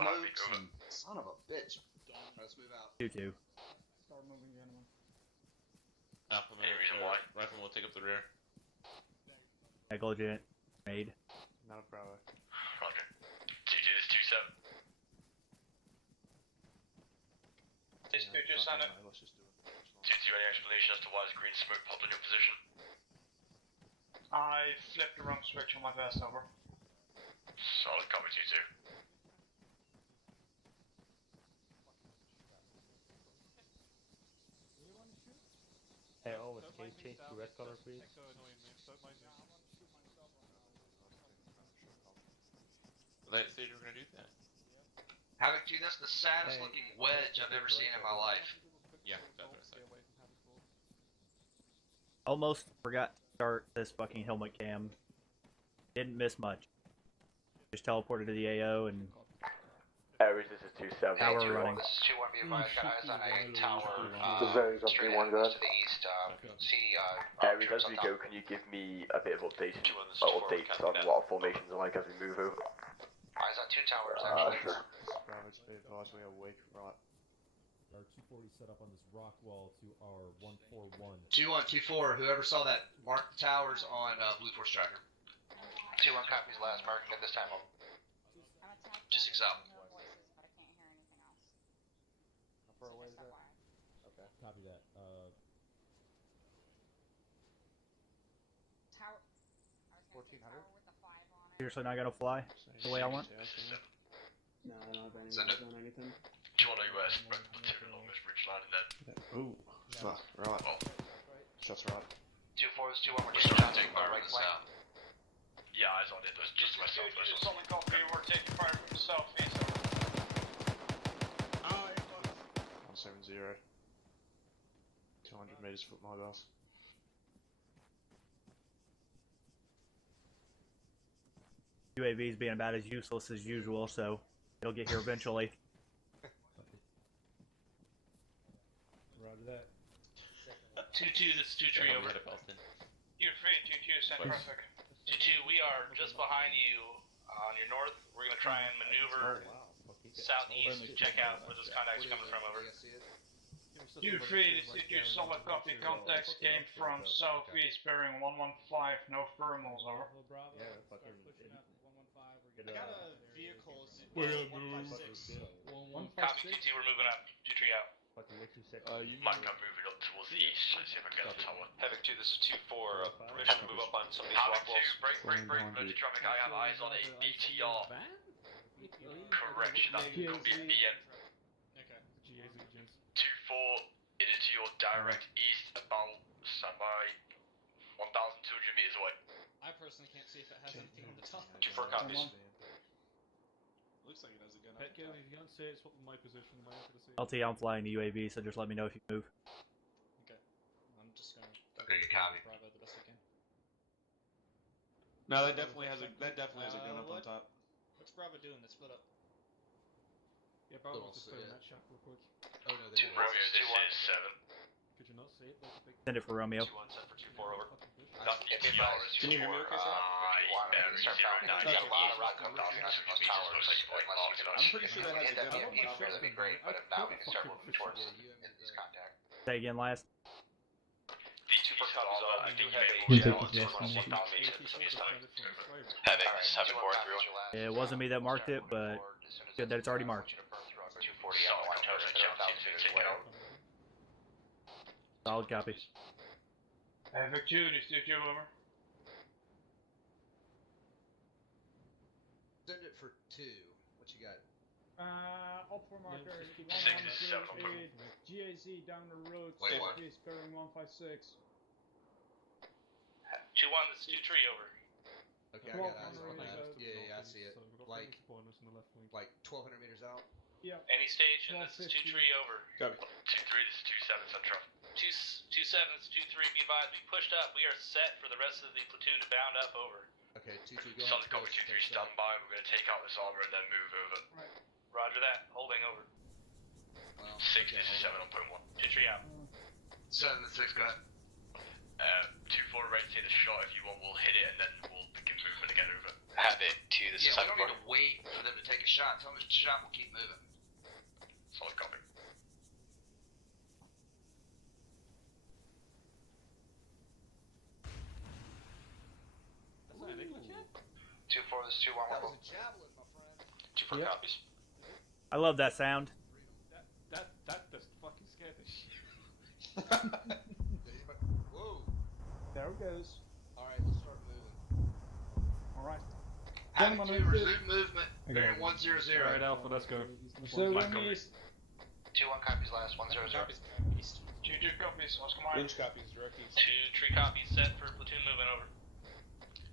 smokes and son of a bitch. Let's move out. 2-2. Start moving, gentlemen. Alpha man, rifleman will take up the rear. Negligent. Made. Not a Bravo. Roger. 2-2, this is 2-7. This 2-2, sign it. Let's just do it. 2-2, any explanation as to why there's green smoke popped in your position? I flipped the wrong switch on my vest, over. Solid copy, 2-2. Hey, always can you change to red color, please? They said you were gonna do that. Havoc, dude, that's the saddest looking wedge I've ever seen in my life. Yeah, that's what I said. Almost forgot to start this fucking helmet cam. Didn't miss much. Just teleported to the AO and... Aries, this is 2-7. Tower running. This is 2-1, be advised, got eyes on a tower, straight one ahead to the east, see, Aries, as we go, can you give me a bit of updates on what our formations are like as we move over? Eyes on 2 towers, actually. Sure. Bravo, stay advised, we are wake right. Our 240 set up on this rock wall to our 141. 2-1, 2-4, whoever saw that, mark the towers on Blue Force Tracker. 2-1 copies last marking at this time. Just 6 out. How far away is that? Okay. Copy that. Tower. 1400? Seriously not gonna fly the way I want? No, I don't have any Send it. on anything. Do you want to US platoon along this ridge line and then... Ooh, fuck, right. Oh. Shots right. 2-4 is 2-1, we're getting shots taken by right flank. Yeah, eyes on it, there's just myself. Just only copy, we're taking fire from the southeast. 170. 200 meters foot my boss. UAV's being about as useless as usual, so it'll get here eventually. Roger that. 2-2, this is 2-3 over. You're free, 2-2, send traffic. 2-2, we are just behind you on your north. We're going to try and maneuver southeast to check out where this contact's coming from, over. You're free, this is 2-2, solid copy, contacts came from southeast, bearing 115, no thermals, over. I got a vehicle, We're 156. Copy 2-2, we're moving up. 2-3 out. Mike, I'm moving up towards the east, let's see if I can get the tower. Havoc 2, this is 2-4, permission to move up on some of these Havoc rock walls. 2, break, emergency traffic, I have eyes on a BTR. Correction, that could be a BM. Okay. 2-4, it is to your direct east, about, stand by, 1,200 meters away. I personally can't see if it has anything on the top. 2-4 copies. Looks like it has a gun. Pet Gil, if you can't say it, swap my position. I might have to see. LT, I'm flying the UAV, so just let me know if you move. Okay. I'm just gonna Okay, copy. Bravo the best I can. No, that definitely has a gun up on what? top. What's Bravo doing? They split up. Yeah, Bravo, Little just play yeah. that shot real quick. Oh no, Romeo, this is 7. Could you not see it? Like a big Send it for Romeo. 2-1 set for 2-4 over. That BTR is Can you hear me okay, sir? I'm pretty sure that has a gun up on top. That'd be great, but now we can start moving towards this contact. Say again last. I do have a Yeah, it wasn't me that marked it, but good that it's already marked. 240 on the 1 Solid copy. Havoc 2, this is 2 over. Send it for 2. What you got? Up for marker, 108, GAZ down the road, Wait, what? southeast, bearing 156. 2-1, this is 2-3 over. Okay, I got eyes on that. Yeah, I see it. Like 1,200 meters out. Yeah. Any station, this is 2-3 over. Copy. 2-3, this is 2-7 central. 2-7, this is 2-3, be advised, we pushed up. We are set for the rest of the platoon to bound up, over. Okay, 2-2, go Solid ahead. copy, 2-3, stand by. We're going to take out this armor and then move over. Roger that, holding over. Well, 6, this is 7 on point 1. 2-3 out. 7 and 6, go ahead. 2-4, ready to take the shot. If you want, we'll hit it and then we'll begin movement again over. Havoc 2, 2, this is Yeah, we don't Havoc. need to wait for them to take a shot. Tell them to shot, we'll keep moving. Solid copy. That's not an English yet? 2-4, this is 2-1. That was a javelin, my friend. 2-4 Yep. copies. I love that sound. That just fucking scared the shit. Whoa. There it goes. Alright, let's start moving. Alright. Havoc Gentlemen, 2, resume movement. Okay. Bearing 100. Alright, Alpha, let's go. So Mike, when cover. we 2-1 copies last, 1-0-0. Copies east. 2-2 copies, what's command? Lynch copies direct east. 2-3 copies set for platoon movement over.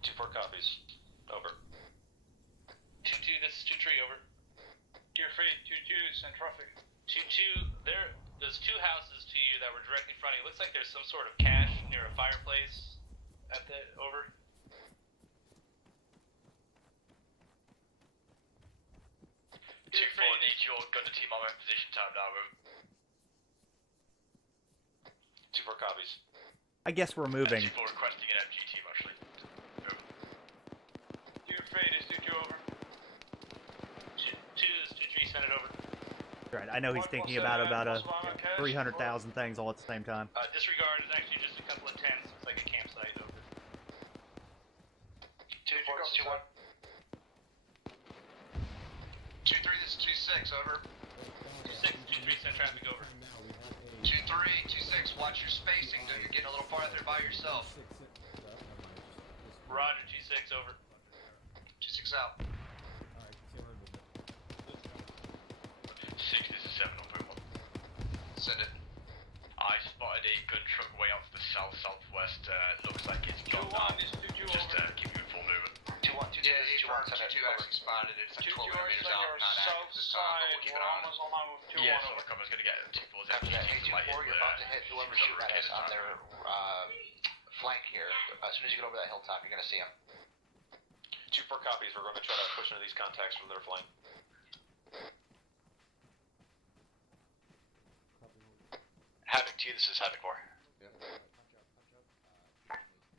2-4 copies. Over. 2-2, this is 2-3 over. Tier 3, 2-2, send traffic. 2-2, there's two houses to you that were directly in front of you. Looks like there's some sort of cache near a fireplace at the, over. 2-4, need your gunner team on my position time now, room. 2-4 copies. I guess we're moving. 2-4 requesting an MG team, actually. Over. Tier 3, this 2-2 over. 2 is 2-3, send it over. Right, I know he's thinking about 300,000 things all at the same time. Disregard is actually just a couple of tents. It's like a campsite over. 2-4, this is 2-1. 2-3, this is 2-6, over. 2-6, 2-3, send traffic over. 2-3, 2-6, watch your spacing, dude. You're getting a little farther by yourself. Roger, 2-6, over. 2-6 out. 6, this is 7 on 1. Send it. I spotted a gun truck way out to the south-southwest. Looks like it's gone 2-1 down. is 2-2 Just over. keep you in full movement. 2-1, 2-2, Yeah, this is 2-1, 2-2 actually spotted it. It's like 2-2 12 is meters on out, your not active south this time, but side. we'll keep We're it on. almost online with 2-1 Yeah, over. solid cover's gonna get 2-4's After that, MG team. 8-2-4, you're about to hit whoever's shooting at us on their flank here. As soon as you get over that hilltop, you're going to see them. 2-4 copies. We're going to try to push into these contacts from their flank. Havoc 2, this is Havoc 4.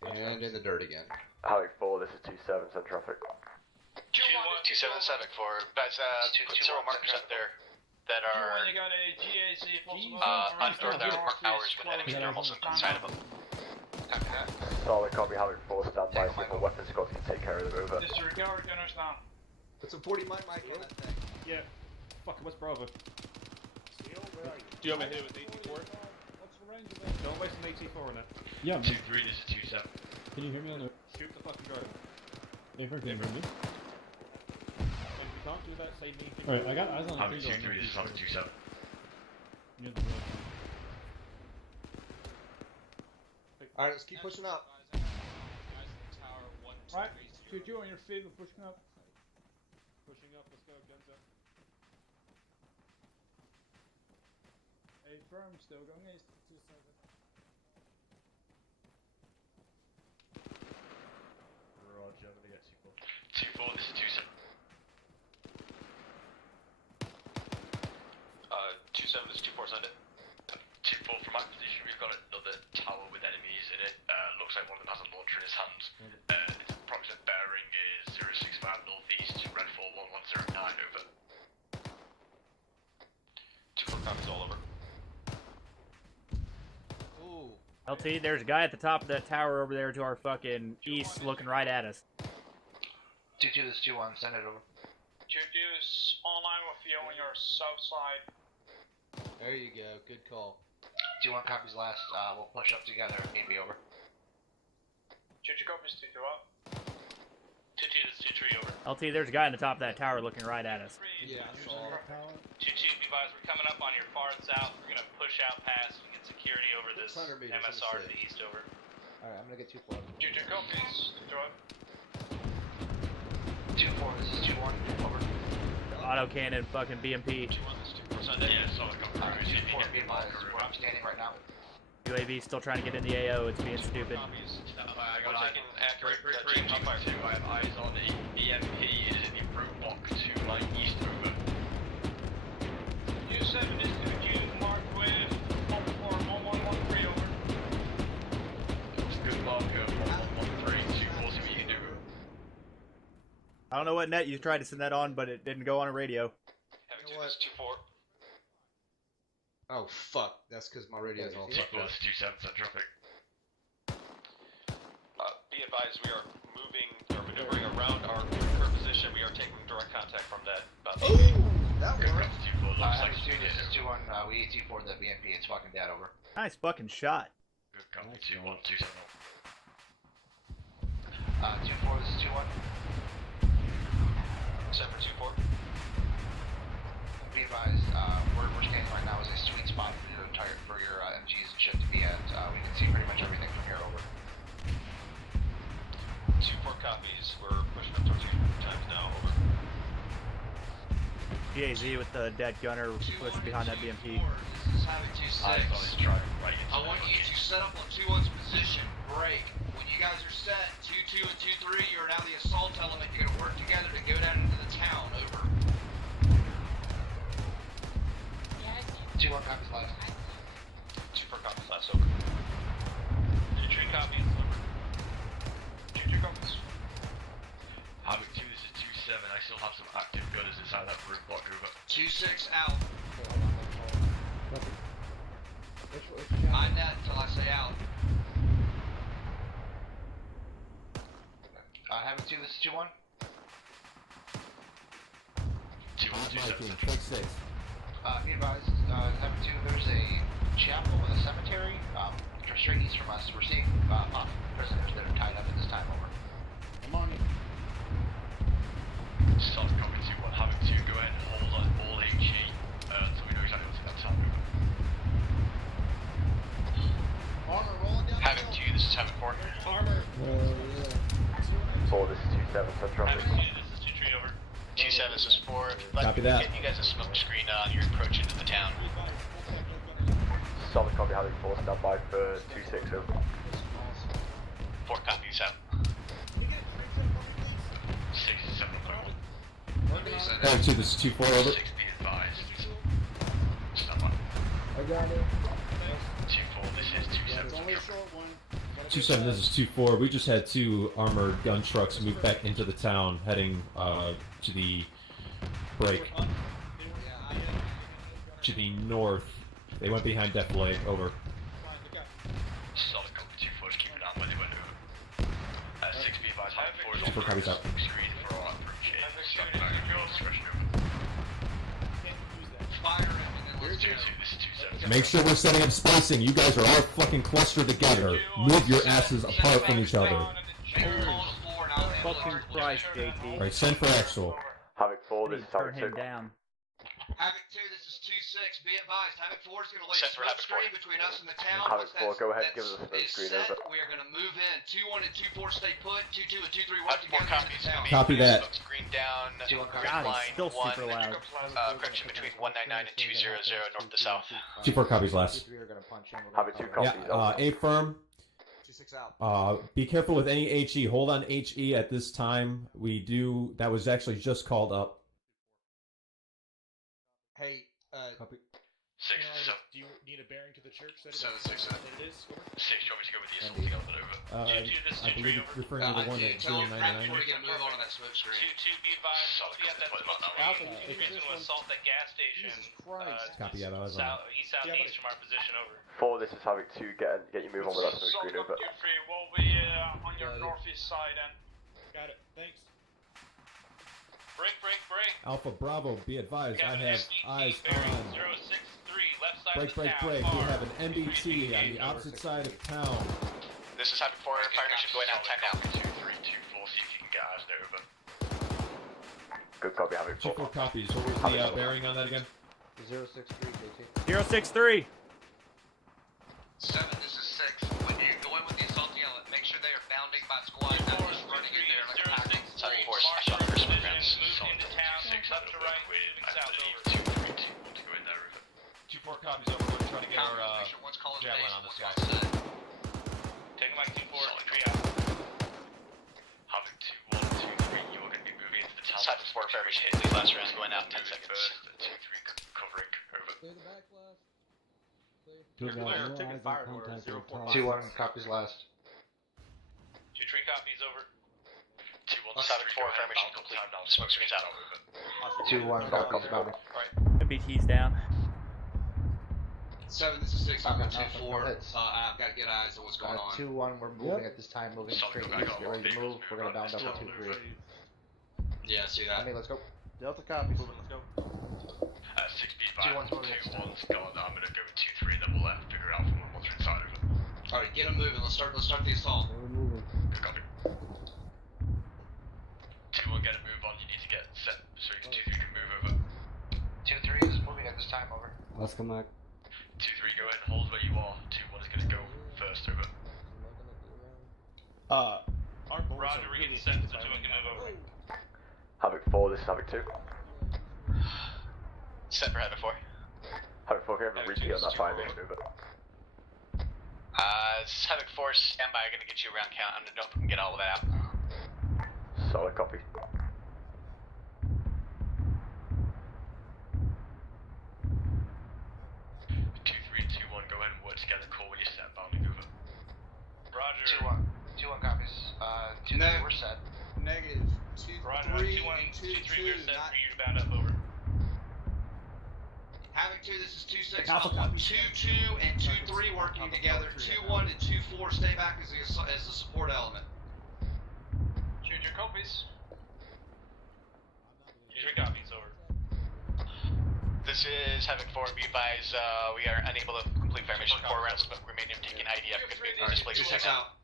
And in the dirt again. Havoc 4, this is 2-7, send traffic. 2-7 is Havoc 4. That's put several markers up there that are 2-1, you got a GAZ possible. under their mark hours with enemies thermals inside of them. After that, Solid copy, Havoc 4, stand by, see if the weapon squads can take care of them, over. Disregard, gunners down. Put some 40 mic in that thing. Yeah. Fuck, what's Bravo? Steel, where are you? Do you want me to hit it with 84? What's the range of that? Don't waste an 84 on that. Yeah, 2-3, this is 2-7. can you hear me on the... Shoot the fucking driver. Aver, can you hear me? If you can't do that, say me. Alright, I got eyes on the Havoc 2-3, this is Havoc 2-7. Near the road. Alright, let's keep pushing up. Guys in the tower, 1, 2, Right, 3, 0. 2-2 on your feet, we're pushing up. Pushing up, let's go, guns up. A firm still going east. Roger, they got 2-4, this is 2-7. 2-7, this is 2-4, send it. 2-4, from my position, we've got another tower with enemies in it. Looks like one of them has a launcher in his hands. Its approximate bearing is 065 northeast, Redfall 1109, over. 2-4 copies all over. Ooh. LT, there's a guy at the top of that tower over there to our fucking east looking right at us. 2-2, this is 2-1, send it over. 2-2 is online with you on your south side. There you go. Good call. 2-1 copies last, we'll push up together if need be, over. 2-2 copies, 2-2 up. 2-2, this is 2-3 over. LT, there's a guy in the top of that tower looking right at us. Yeah, I saw. 2-2, be advised, we're coming up on your far south. We're gonna push out past and get security over this 600 meters, MSR to understood. the east over. Alright, I'm gonna get 2-4. 2-2 copies, 2-2 up. 2-4, this is 2-1, over. Autocannon, fucking BMP. 2-1, this is 2-4, send it. Yeah, solid copy. 2-4, be advised, where I'm standing right now. UAV still trying to get in the AO, it's being stupid. I got eyes on accurate. I have eyes on the EMP. It is in the root block to my east, over. 2-7 is 2-2, marked with 1-4, 1113, over. Good marker, 1113, 240 you can do. don't know what net you tried to send that on, but it didn't go on a radio. Havoc 2, this is 2-4. Oh fuck, that's because my radio's all fucked up. 2-7 traffic. Be advised, we are moving or maneuvering around our current position. We are taking direct contact from that. That worked. 2-4, looks like 2, this is 2-1, we 2-4 the BMP, it's fucking dead, over. Nice fucking shot. Good copy, 2-1, 2-7. 2-4, this is 2-1. 7 for 2-4. Be advised, where we're standing right now is a sweet spot for your MGs and shit to be at. We can see pretty much everything from here, over. 2-4 copies. We're pushing up towards you times now. Over. GAZ with the dead gunner pushed behind that BMP. This is Havoc 2-6. I want you to set up on 2-1's position. Break. When you guys are set, 2-2 and 2-3, you're now the assault element. You're gonna work together to go down into the town. Over. 2-1 copies last. 2-4 copies last. Over. 2-3 copies. 2-3 copies. Havoc 2, this is 2-7. I still have some active gunners inside that room block. Over. 2-6 out. I'm net until I say out. Havoc 2, this is 2-1. 2-1, 2-7. Truck 6. Be advised, Havoc 2, there's a chapel with a cemetery, straight east from us. We're seeing prisoners that are tied up at this time, over. I'm on it. Solid copy 2-1. Havoc 2, go ahead and hold on all HE so we know exactly what's in that town. Armor rolling down. Havoc 2, this is Havoc 4. Armor. 4, this is 2-7, send traffic. Havoc 2, this is 2-3 over. 2-7, this is 4. Copy that. Get you guys a smoke screen on your approach into the town. Solid copy, Havoc 4, stand by for 2-6, over. 4 copies out. 6-7 o'clock. Havoc 2, this is 2-4, over. 6 be advised. Stand by. I got it. 2-4, this is 2-7. It's only a short one. 2-7, this is 2-4. We just had 2 armored gun trucks move back into the town, heading to the break. To the north. They went behind Death Lake, over. Solid copy 2-4, just keep an eye on where they went over. 6 be advised, Havoc 4 is 2-4 copies out. Screen for our approach here. Stand by for your discretion, over. Fire him and then let's 2-2, do this is 2-7. Make sure we're setting up spacing. You guys are all fucking clustered together. Move your asses apart from each other. Fucking Christ, JT. Alright, send for actual. Havoc 4, this Please is turn Havoc 2. him down. Havoc 2, this is 2-6. Be advised, Havoc 4 is going to lay a Set for smoke Havoc screen 4. between us and the town. Havoc Once 4, go ahead and give us a smoke is screen, set, over. we are going to move in. 2-1 and 2-4 stay put. 2-2 and 2-3 Havoc work 4 together copies. into the town. Copy that. Smoke screen down. God, Grid he's line still 1. super loud. Correction between 199 and 200 north to south. 2-4 copies last. Havoc 2 copies, Yeah, A firm. 2-6 out. Be careful with any HE. Hold on HE at this time. That was actually just called up. Hey, Copy. 6, so Do you need a bearing to the church? 7-6. It is. 6, do you want me to go with the assaulting element over? I believe you're referring to the one at Tell him right 099. before we get a move on that smoke screen. 2-2, be advised. Solid We have that copy, smoke Alpha, screen. Reason to assault that gas station. Jesus Christ. Copy, yeah, that was on. East-southeast from our position over. 4, this is Havoc 2, get your move on with that smoke screen, over. 2-3, we'll be on your northeast side and Got it. Thanks. Break. Alpha Bravo, be advised, I have eyes bearing on. 063, left side Break. of the town. We Far. have an MBT on the opposite side of town. This is Havoc 4, fire mission going out 10 now. 2-3, 2-4, see if you can get us there over. Good copy, Havoc 4. 2-4 copies. What was the bearing on that again? 063, JT. 063. 7, this is 6. When you go in with the assaulting element, make sure they are bounding by squad, not just running in there like packing. 7-4, I shot the first rounds. Move into town, left to right, moving south over. 2-3, 2 want to go in there over. 2-4 copies over. We're trying to get our One's calling javelin base, on this one's guy. set. Take Mike 2-4, tree out. Havoc 2-1, 2-3, you're going to be moving into the town. Havoc 4, fire mission hit lead last round going out 10 seconds. First, 2-3 covering over. Clear the back last. You're clear. Taking fire to order. 045. 2-1 copies last. 2-3 copies over. 2-1, Havoc 4, formation complete. Smoke screen's out. 2-1, copies about me. MBT's down. 7, this is 6, I'm on 2-4. I've got to get eyes on what's going on. 2-1, we're moving at this time, moving straight east. Get ready to move. We're gonna bound up at 2-3. Yeah, see that. Let's go. Delta copies. Moving, let's go. 6B5, 2-1's gone. I'm gonna go 2-3 and then we'll figure it out from what's inside of it. Alright, get them moving. Let's start the assault. We're moving. Good copy. 2-1, get a move on. You need to get set so you can 2-3 can move over. 2-3 is moving at this time, over. Let's come back. 2-3, go ahead and hold where you are. 2-1 is gonna go first over. Roger, we're getting set, so 2-1 can move over. Havoc 4, this is Havoc 2. Set for Havoc 4. Havoc 4, can you have a repeat on that fire mission over? This is Havoc 4, stand by, gonna get you around count. I'm gonna jump and get all of that out. Solid copy. Go ahead and work together. Call when you set bounding over. Roger. 2-1 copies. 2-3, we're set. Negative. 2-3 Roger, 2-1, and 2-3, 2-2. we're set for you to bound up, over. Havoc 2, this is 2-6. I want 2-2 and 2-3 working together. 2-1 and 2-4 stay back as the support element. Shoot your copies. Shoot your copies, over. This is Havoc 4, be advised, we are unable to complete fire mission 4 rounds, but remain taking IDF because we have displaced 2-6 out.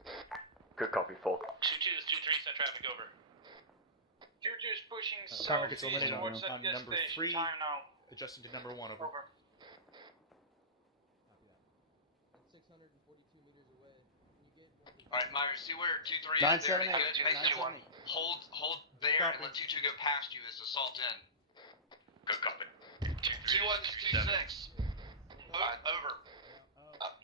Good copy, 4. 2-2 is 2-3, send traffic over. 2-2 is pushing Timer gets southeast eliminated towards on that gas number station. 3. Time now. Adjusting to number 1, over. 642 meters away. Alright, Myers, see where 2-3 is 978. there? Good. 2-1. Hold there and let 2-2 go past you as assault in. Good copy. 2-1 is 2-6. Over.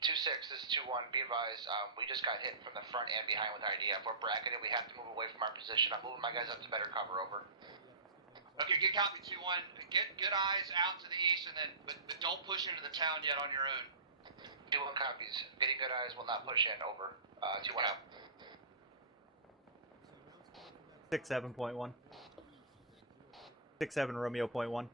2-6, this is 2-1, be advised, we just got hit from the front and behind with IDF. We're bracketed, we have to move away from our position. I'm moving my guys up to better cover, over. Okay, good copy, 2-1. Get good eyes out to the east and then, but don't push into the town yet on your own. 2-1 copies, getting good eyes will not push in, over. 2-1 out. 6-7.1. 6-7 Romeo .1.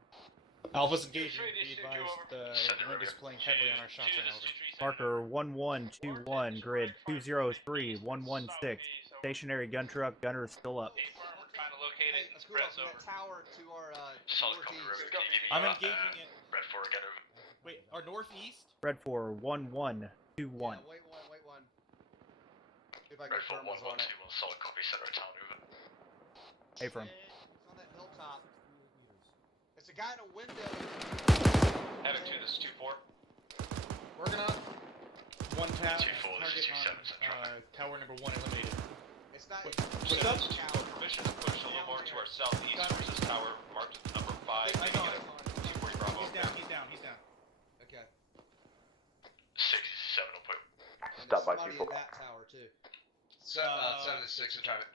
Alpha's engaging. Be advised, the wind is playing heavily on our shot right over. Marker 1121, grid 203, 116. Stationary gun truck, gunner is still up. We're trying to locate it and spread us over. Tower to our Solid copy, Romeo. Can you give me I'm engaging it. Red 4 again over? Wait, our northeast? Red 4 1121. Yeah, wait one. If I Red get 4 thermals on it. 1-1-2-1, solid copy, center of town over. Affirm. It's on that hilltop. It's a guy in a window. Havoc 2, this is 2-4. Working on 1 tap. 2-4, this is Target 2-7, on tower number 1 eliminated. It's not. What's up? Mission is pushed a little more to our southeast versus tower marked with number 5. I know. 240 Bravo. He's down. Okay. 6-7 on point. Stand by Somebody 2-4. in that tower too. 7 to 6 in traffic.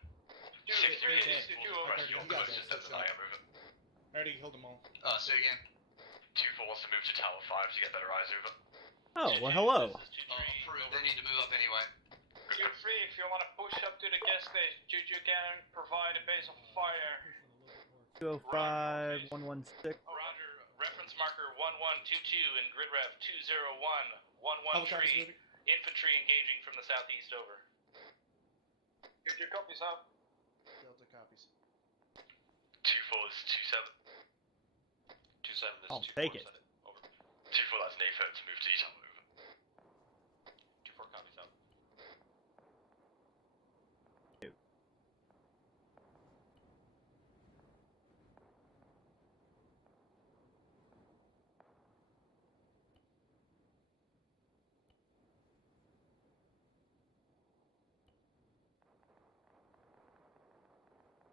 6-3 dead. is 2 over. You're closest than I am over. I already killed them all. Say again. 2-4 wants to move to tower 5 to get better eyes over. Oh, well, hello. Approved. They need to move up anyway. 2-3, if you want to push up to the gas station, you can provide a base of fire. 205, 116. Roger, reference marker 1122 and grid ref 201, 113. Infantry engaging from the southeast, over. Get your copies out. Delta copies. 2-4 is 2-7. 2-7, this I'll is 2-4. take it. Send it. Over. 2-4, that's Nathan to move to detail over. 2-4 copies out.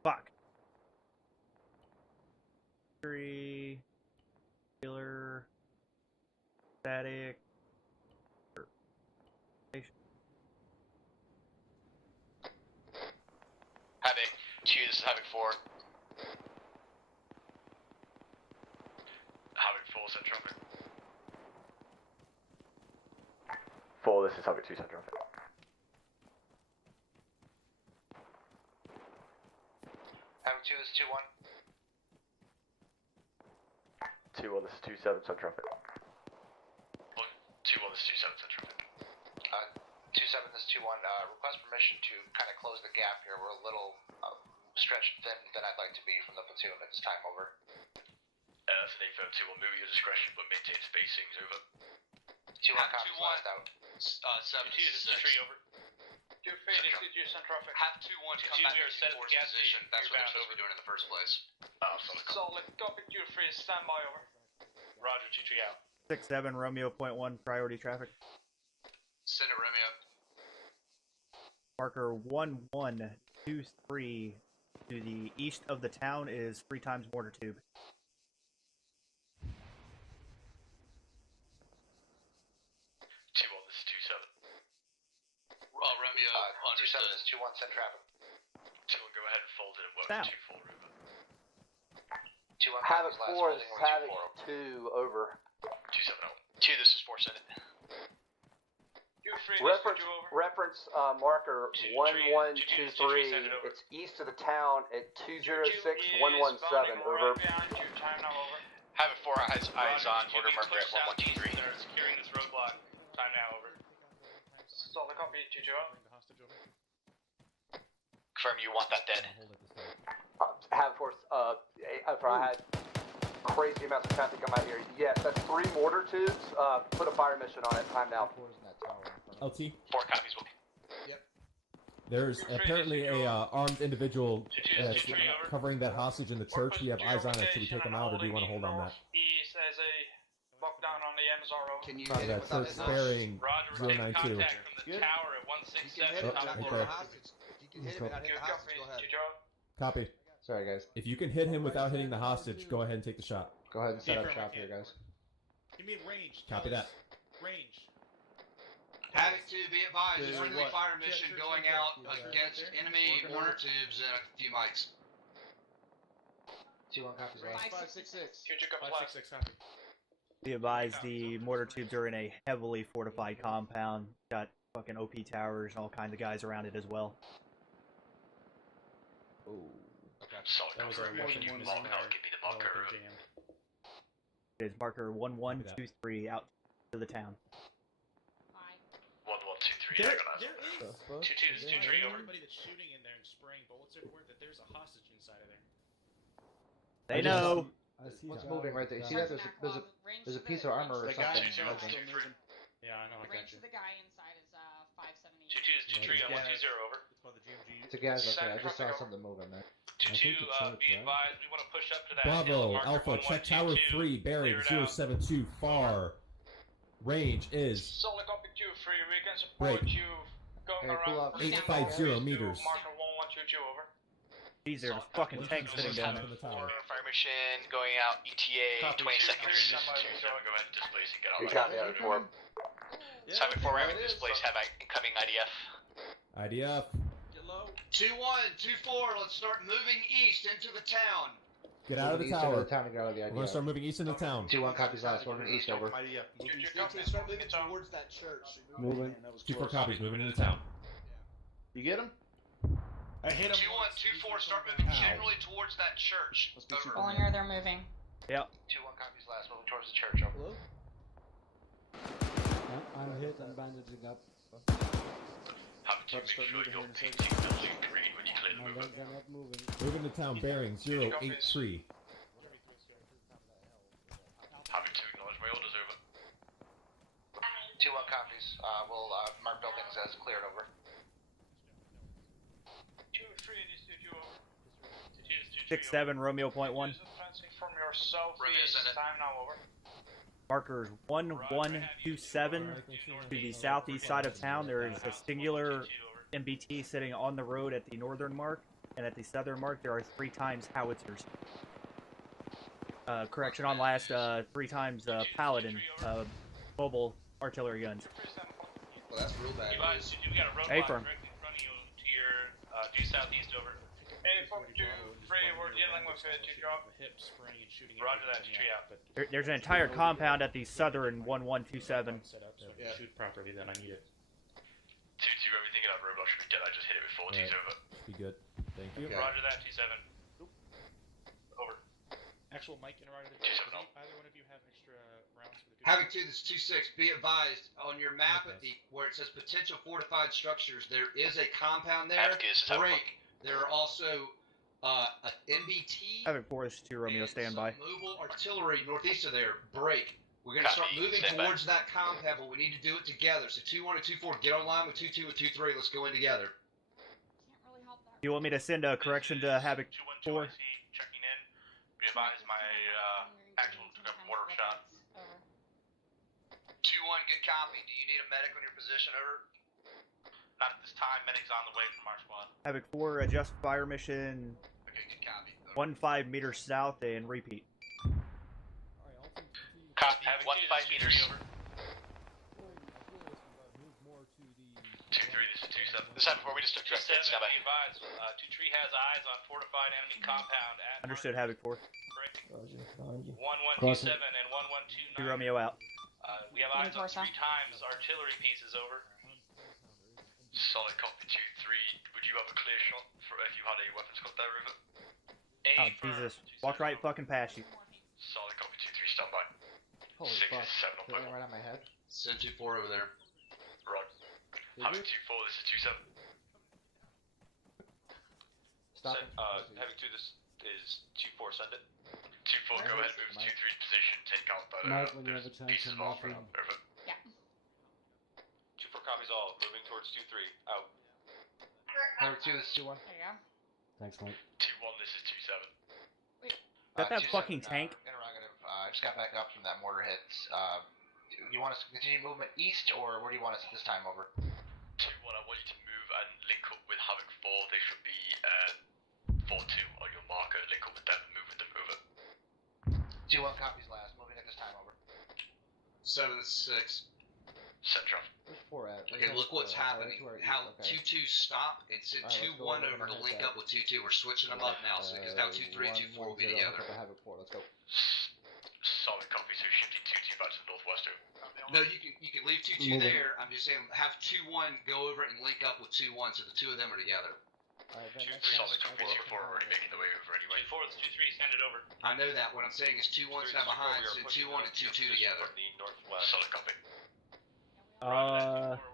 Fuck. 3. Killer. Static. Havoc 2, this is Havoc 4. Havoc 4, send traffic. 4, this is Havoc 2, center traffic. 2-1, this is 27, send traffic. 2-1, this is 27, send traffic. 2-7, this is 2-1. Request permission to kind of close the gap here. We're a little stretched thin than I'd like to be from the platoon at this time, over. That's an affirm 2-1, move at your discretion, but maintain spacings, over. 2-1, copy, last out. 7 2, this is 3, over. 2-3, this is 2 send traffic. Have 2-1 come back we are to set at the 2-4's gas position. station. That's what they're You're supposed to be doing in the first place. Solid copy, 2-3, stand by, over. Roger, 2-3 out. 6-7 Romeo .1 priority traffic. Send it, Romeo. Marker 1123 to the east of the town is 3 times mortar tube. 2-1, this is 2-7. Romeo, 2-7, this is 2-1, send traffic. 2-1, go ahead and fold it and work Down. 2-4, over. 2-1, Havoc last 4 is holding, Havoc 2-4. 2, over. 2-7, out. 2, this is 4, send it. 2-3, this is Reference, 2 over. reference marker 1123. send it over. It's east of the town at 206117. Right Over. behind you, time now, over. Havoc 4, eyes on, Roger, order marker at 1123. They're securing this roadblock. Time now, over. Solid copy, 2-2 up. Confirm you want that dead. Havoc 4, I had crazy amounts of traffic come out here. Yes, that's 3 mortar tubes. Put a fire mission on it. Time now. LT. 4 copies will. There's apparently a armed individual that's covering that hostage in the church. We have eyes on it. Should we take him out, or do you want to hold on that? East as a lockdown on the MSRO. Can you Copy that. Church bearing Roger, we're taking 092. contact from the tower at 167. Oh, top right floor. there. You can hit him without hitting the hostage, go ahead. 2-2. Copy. Sorry, guys. If you can hit him without hitting the hostage, go ahead and take the shot. Go ahead and set up shop here, guys. Give me range. Copy that. Range. Havoc 2, be advised, Dude, friendly what? fire mission Church, going church, out church. against enemy mortar tubes and a few mics. 2-1, copies last. 566. 2-2 comes last. 566, copy. Be advised, the mortar tubes are in a heavily fortified compound. Got fucking OP towers and all kinds of guys around it as well. Ooh. Solid That was cover. more Can than you one mark is out? Give me the marker. It is marker 1123 out to the town. 1-1-2-3, There diagonal. is. 2-2, this is 2-3 over. Everybody that's shooting in there and spraying bullets everywhere, that there's a hostage inside of there. They know. What's moving right there? You see that? There's a piece of armor or The guy something. in moving. still moving. Yeah, I know, I got Range you. to the guy inside is 578. 2-2 is 2-3 on 120, over. It's called the GMG. It's a guy's okay. I just saw something moving there. 2-2, be advised, we want to push up to that hill, Bravo, marker Alpha, check tower 3, 1122, bearing clear it out. 072, far. Range is Solid copy, 2-3, we can Break. support you going Hey, pull around. up. 850 meters. Marker 1122 over. These are the fucking tanks sitting down there. From the tower. Fire mission going out, ETA, Copy. 20 seconds. 2-7, go ahead and displace and get out You there. got me out of form. Havoc 4, ramming displace, have incoming IDF. IDF. Get low. 2-1-2-4, let's start moving east into the town. Get out of the East end tower. of the town to get out of the We're gonna idea. start moving east into town. 2-1, copies last. We're moving east over. 2-2 copy, start moving towards that church. Moving. 2-4 copies, moving into town. You get him? I hit him. 2-1-2-4, start moving Ow. generally towards that church. Over. Bollinger, they're moving. Yep. 2-1, copies last. Moving towards the church. Over. I'm hit. I'm bandaging up. Have to make sure you're painting the blue green when you clear the movement. not moving. Moving to town, bearing 083. Having to acknowledge my orders, over. 2-1, copies. We'll mark buildings as cleared over. 2-3, this is 2 over. 6-7 Romeo .1. Advancing from your southeast, Romeo, send it. time now over. Markers 1127 to the southeast side of town. There is a singular MBT sitting on the road at the northern mark, and at the southern mark there are 3 times howitzers. Correction on last, 3 times Paladin mobile artillery guns. Well, that's real bad. You guys, we got a roadblock A-firm. directly in front of you to your due southeast, over. 8-4-2-3, we're dealing with a 2-drop. Hip spraying and shooting. Roger that, tree out. There's an entire compound at the southern 1127. Set up so I can shoot properly. Then I need it. 2-2, everything in that robot should be dead. I just hit it with 40s, over. Be good. Thank you. Roger that, 2-7. Over. Actual mic interrogative. Just have it on. Either one of you Havoc 2, this is 2-6. Be advised, on your map at the where it says potential fortified structures, there is a compound there. Break. There are also an NBT. Havoc 4, this is 2 Romeo, standby. Mobile artillery northeast of there. Break. We're going to start moving towards that compound, but we need to do it together. So 2-1 and 2-4, get online with 2-2 and 2-3. Let's go in together. You want me to send a correction to Havoc 4? Checking in. Be advised, my actual took a mortar shot. 2-1, good copy. Do you need a medic on your position, over? Not at this time. Medic's on the way from our squad. Havoc 4, adjust fire mission. Okay, good copy. 15 meters south and repeat. Copy. 15 meters. 2-3, this is 2-7. This happened before we just took direct hits. Be advised, 2-3 has eyes on fortified enemy compound at Understood, Havoc 4. 1127 and 1129. 2 Romeo out. We have eyes on 3 times artillery pieces, over. Solid copy, 2-3. Would you have a clear shot for if you had a weapons cut there, over? Oh, Jesus. Walk right fucking past you. Solid copy, 2-3, stand by. Holy 6 fuck. 7 on Put it 5. right on my head. Send 2-4 over there. Right. Havoc 2-4, this is 2-7. Stop it. Having 2, this is 2-4, send it. 2-4, go ahead, move to 2-3's position, take out that, Mike, when you have a chance pieces to of armor, morphine. over. 2-4 copies all. Moving towards 2-3. Out. Havoc 2, this is 2-1. There you go. Thanks, Mike. 2-1, this is 2-7. Is that 2-7, fucking tank? Interrogative. I just got back up from that mortar hit. Do you want us to continue movement east, or where do you want us at this time, over? 2-1, I want you to move and link up with Havoc 4. They should be 4-2 on your marker. Link up with them and move with them, over. 2-1 copies last. Moving at this time, over. 7-6. Send traffic. Where's 4 at? Okay, look what's happening. How 2-2 stop and send 2-1 over to link up with 2-2. We're switching them up now, so because now 2-3 and 2-4 will be together. Havoc 4, let's go. Solid copy, so shifting 2-2 back to the northwest. No, you can leave 2-2 there. I'm just saying have 2-1 go over and link up with 2-1, so the 2 of them are together. Alright, then 2-3 solid copy, 2-4 are already making the way over anyway. 2-4, it's 2-3, send it over. I know that. What I'm saying is 2-1 stand behind, send 2-1 and 2-2 together. The northwest. Solid copy.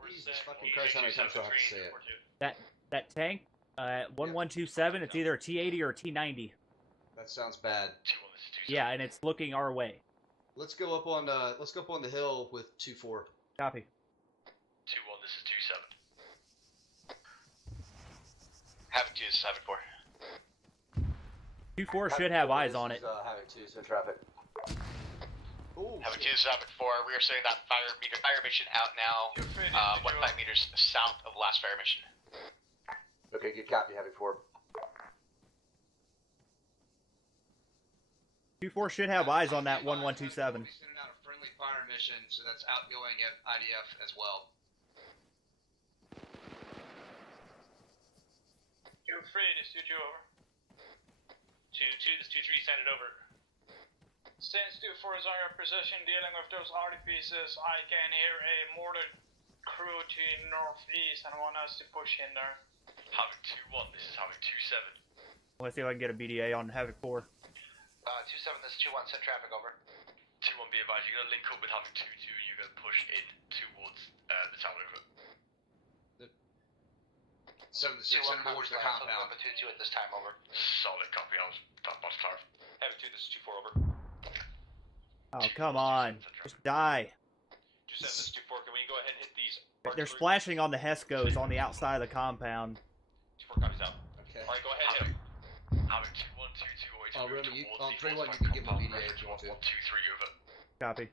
Jesus fucking Christ, how many times do I have to say it? That tank, 1127, it's either a T80 or a T90. That sounds bad. 2-1, this is 2-7. Yeah, and it's looking our way. Let's go up on the hill with 2-4. Copy. 2-1, this is 2-7. Havoc 2, this is Havoc 4. 2-4 should have eyes on it. Havoc 2, so traffic. Ooh, Havoc 2, this is Havoc 4. We are setting that fire mission out now. 15 meters south of last fire mission. Okay, good copy, Havoc 4. 2-4 should have eyes on that 1127. We're sending out a friendly fire mission, so that's outgoing at IDF as well. 2-3, this is 2-2, over. 2-2, this 2-3, send it over. Since 2-4 is on your position dealing with those arty pieces, I can hear a mortar crew to the northeast and want us to push in there. Havoc 2-1, this is Havoc 2-7. Let's see if I can get a BDA on Havoc 4. 2-7, this is 2-1, send traffic, over. 2-1, be advised, you're going to link up with Havoc 2-2 and you're going to push in towards the town, over. 7-6, send towards the compound. 2-2 at this time, over. Solid copy, I was that much clear. Havoc 2, this is 2-4, over. Oh, come on. Just die. 2-7, this is 2-4, can we go ahead and hit these? They're splashing on the Hescos on the outside of the compound. 2-4 copies out. Okay. Alright, go ahead, hit him. Havoc 2-1, 2-2, Romeo, on 3-1 you can give them a BDA if you want to. 2-3, over. Copy.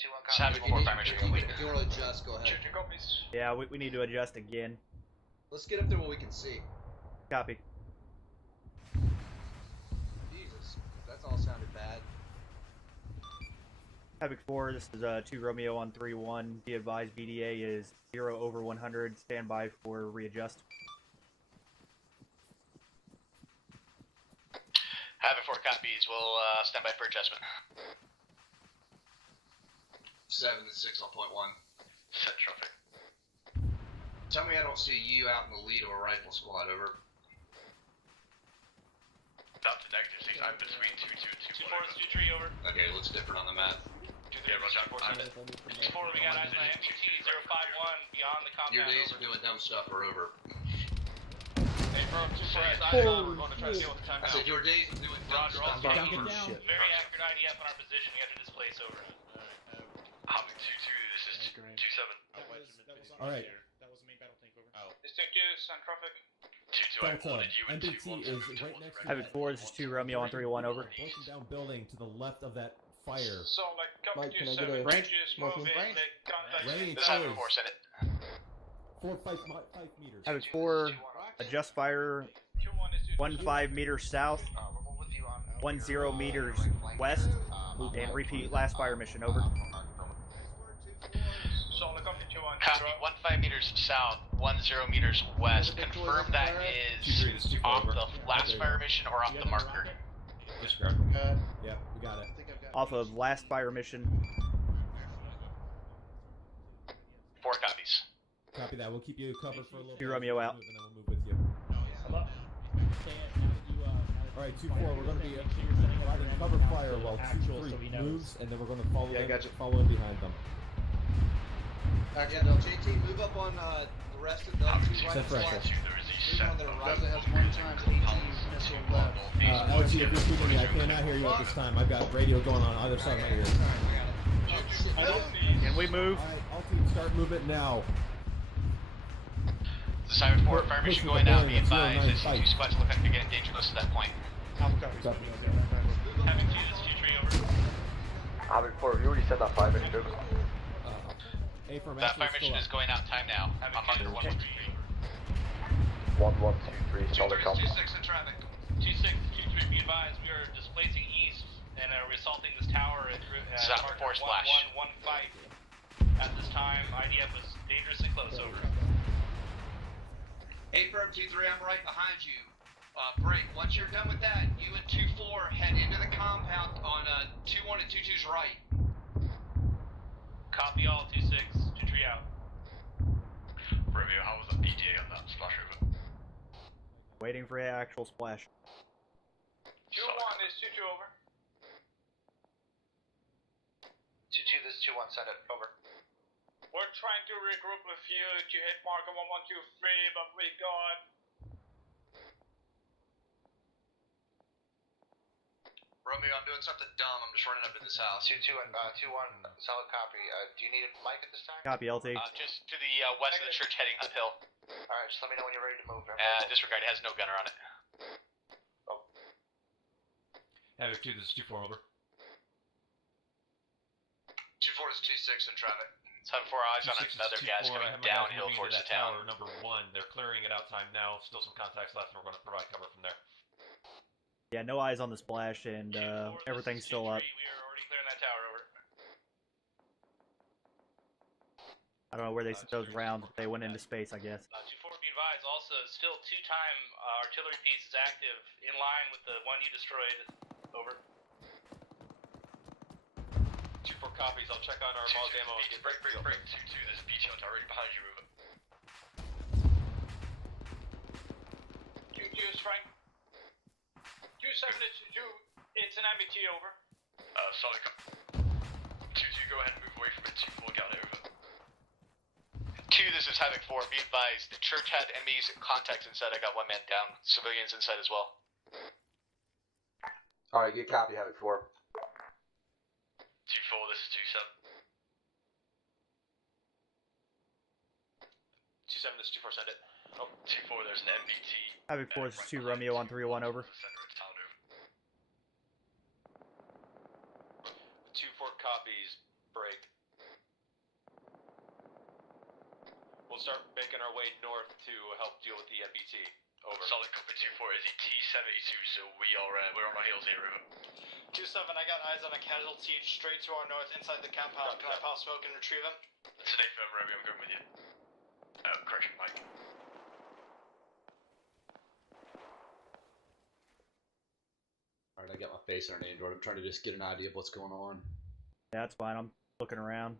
2-1, Havoc copy. 4, fire mission complete. If you want to adjust, go ahead. 2-2 copies. Yeah, we need to adjust again. Let's get up there where we can see. Copy. Jesus, that's all sounded bad. Havoc 4, this is 2 Romeo on 3-1. Be advised, BDA is 0 over 100. Stand by for readjust. Havoc 4 copies, we'll stand by for adjustment. 7-6 on point 1. Set traffic. Tell me I don't see you out in the lead of a rifle squad, over. That's a negative 6, I'm between 2-2 and 2-1. 2-4, this is 2-3, over. Okay, it looks different on the map. Yeah, roger. Roger, I'm it. 4, we got eyes on MGT 051 beyond the compound. Your days of doing dumb stuff are over. Hey, bro, 2-4 has eyes on. We're going to try to deal with the time I now. said your days of doing dumb Roger, stuff also are Get over. down. very accurate IDF on our position. We have to displace over. Havoc 2-2, this is 2-7. All right. That was the main battle tank over. This thing is on traffic. 2-2, I Delta, ordered you and MBT 2-1 is right next to Havoc 4, this is 2 Romeo on 3-1, over. broken down building to the left of that fire. So, like, come Mike, to can I get 7, a range is moving, range? like, contact. Range. This is Havoc 4, send it. 5 meters. Havoc 4, adjust fire, 1 meter south, 10 meters west, and repeat last fire mission, over. So, like, come to 2-1. Copy, 15 meters south, 10 meters west. Confirm that is off the last fire mission or off the marker. Yeah, we got it. Off of last fire mission. 4 copies. Copy that. We'll keep you covered for a little bit. Romeo out. And then we'll move with you. Alright, 2-4, we're going to be providing cover fire while 2-3 moves, and then we're going to follow, follow in behind them. Yeah, no, JT, move up on the rest of the Set for extra. Move on the horizon, has 1 times 18 missile left. LG, if you're speaking to me, I cannot hear you at this time. I've got radio going on either side of my ear. Can we move? Alright, all teams start movement now. The Cyber 4 fire mission going out. Be advised, SC2 squads look like they're getting danger close to that point. Having 2, this is 2-3, over. Havoc 4, you already said that 5 minutes ago. That fire mission is going out time now. I'm marker 1-1-3. 1-1-2-3, solid call. 2-6 in traffic. 2-6, 2-3, be advised, we are displacing east and are assaulting this tower at South 4 splash. 1-1-1-5. At this time, IDF is dangerously close, over. 8 firm 2-3, I'm right behind you. Break. Once you're done with that, you and 2-4 head into the compound on 2-1 and 2-2's right. Copy all, 2-6, 2-3 out. Romeo, how was the PDA on that splash over? Waiting for actual splash. 2-1 is 2-2, over. 2-2, this is 2-1, send it, over. We're trying to regroup with you to hit marker 1-1-2-3, but we got... Romeo, I'm doing something dumb. I'm just running up to this house. 2-2 and 2-1, solid copy. Do you need a mic at this time? Copy, LT. Just to the west of the church heading uphill. Alright, just let me know when you're ready to move. Disregard, it has no gunner on it. Havoc 2, this is 2-4, over. 2-4 is 2-6 in traffic. 7-4 eyes on another gas coming downhill towards the town. Number 1, they're clearing it out time now. Still some contacts left, and we're going to provide cover from there. Yeah, no eyes on the splash, and everything's still up. We are already clearing that tower, over. I don't know where they sent those rounds. They went into space, I guess. 2-4, be advised, also, still 2-time artillery piece is active, in line with the one you destroyed, over. 2-4 copies, I'll check on our Mars ammo and get break. 2-2, this is beach hunt already behind you, over. 2-2 is Frank. 2-7 is 2-2, it's an MBT, over. Solid copy. 2-2, go ahead and move away from it. 2-4, got it, over. 2, this is Havoc 4, be advised, the church had enemies and contacts inside. I got 1 man down, civilians inside as well. Alright, good copy, Havoc 4. 2-4, this is 2-7. 2-7, this is 2-4, send it. Oh, 2-4, there's an MBT. Havoc 4, this is 2 Romeo on 3-1, over. 2-4 copies, break. We'll start making our way north to help deal with the MBT. Over. Solid copy 2-4 is a T-72, so we're on our heels here, over. 2-7, I got eyes on a casualty straight to our north inside the compound. Can I pass smoke and retrieve him? It's an 8 firm, Romeo, I'm going with you. Correction, Mike. Alright, I got my face on an Android. I'm trying to just get an idea of what's going on. Yeah, that's fine. I'm looking around.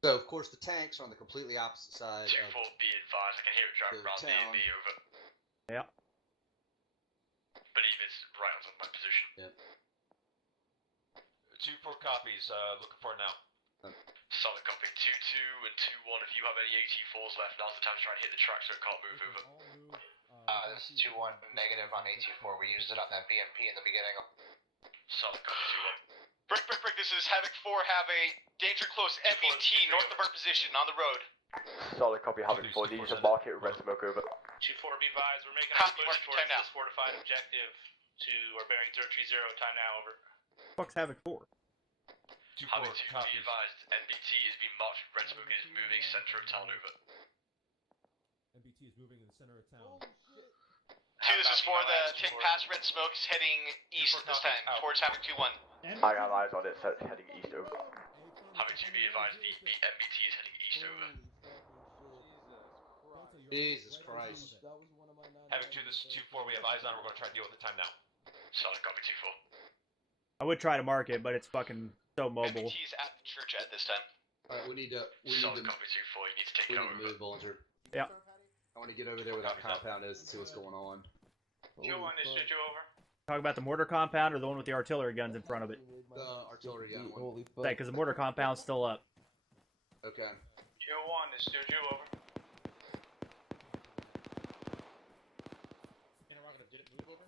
So, of course, the tanks are on the completely opposite side. 2-4, be advised. I can hear it driving around near me, over. Yeah. Believe it's right on top of my position. Yep. 2-4 copies. Looking for it now. Solid copy. 2-2 and 2-1. If you have any AT4s left, now's the time to try and hit the track so it can't move over. This is 2-1 negative on AT4. We used it on that BMP in the beginning. Solid copy. 2-1. Brick. This is Havoc 4. Have a danger close MBT north of our position on the road. Solid copy, Havoc 4. These are market red smoke over. 2-4, be advised. We're making a push towards this fortified objective to our bearing 030. Time now, over. Fuck's Havoc 4? 2-4 Havoc 2, be copies. advised. NBT is being marched with red smoke and is moving center of town over. MBT is moving in the center of town. 2, this is for the take past red smoke, is heading east this time, towards Havoc 2-1. I got eyes on it, so it's heading east over. Havoc 2, be advised. The NBT is heading east over. Jesus Christ. Havoc 2, this is 2-4. We have eyes on. We're going to try to deal with the time now. Solid copy. 2-4. I would try to mark it, but it's fucking so mobile. NBT's at the church at this time. Alright, we need to. Solid copy. 2-4. You need to take We it need to over. move, Bollinger. Yeah. I want to get over there where that compound is and see what's going on. 2-1 is 2-2 over. Talk about the mortar compound or the one with the artillery guns in front of it? The artillery gun one. Okay, because the mortar compound's still up. Okay. 2-1 is 2-2 over. Did it move over?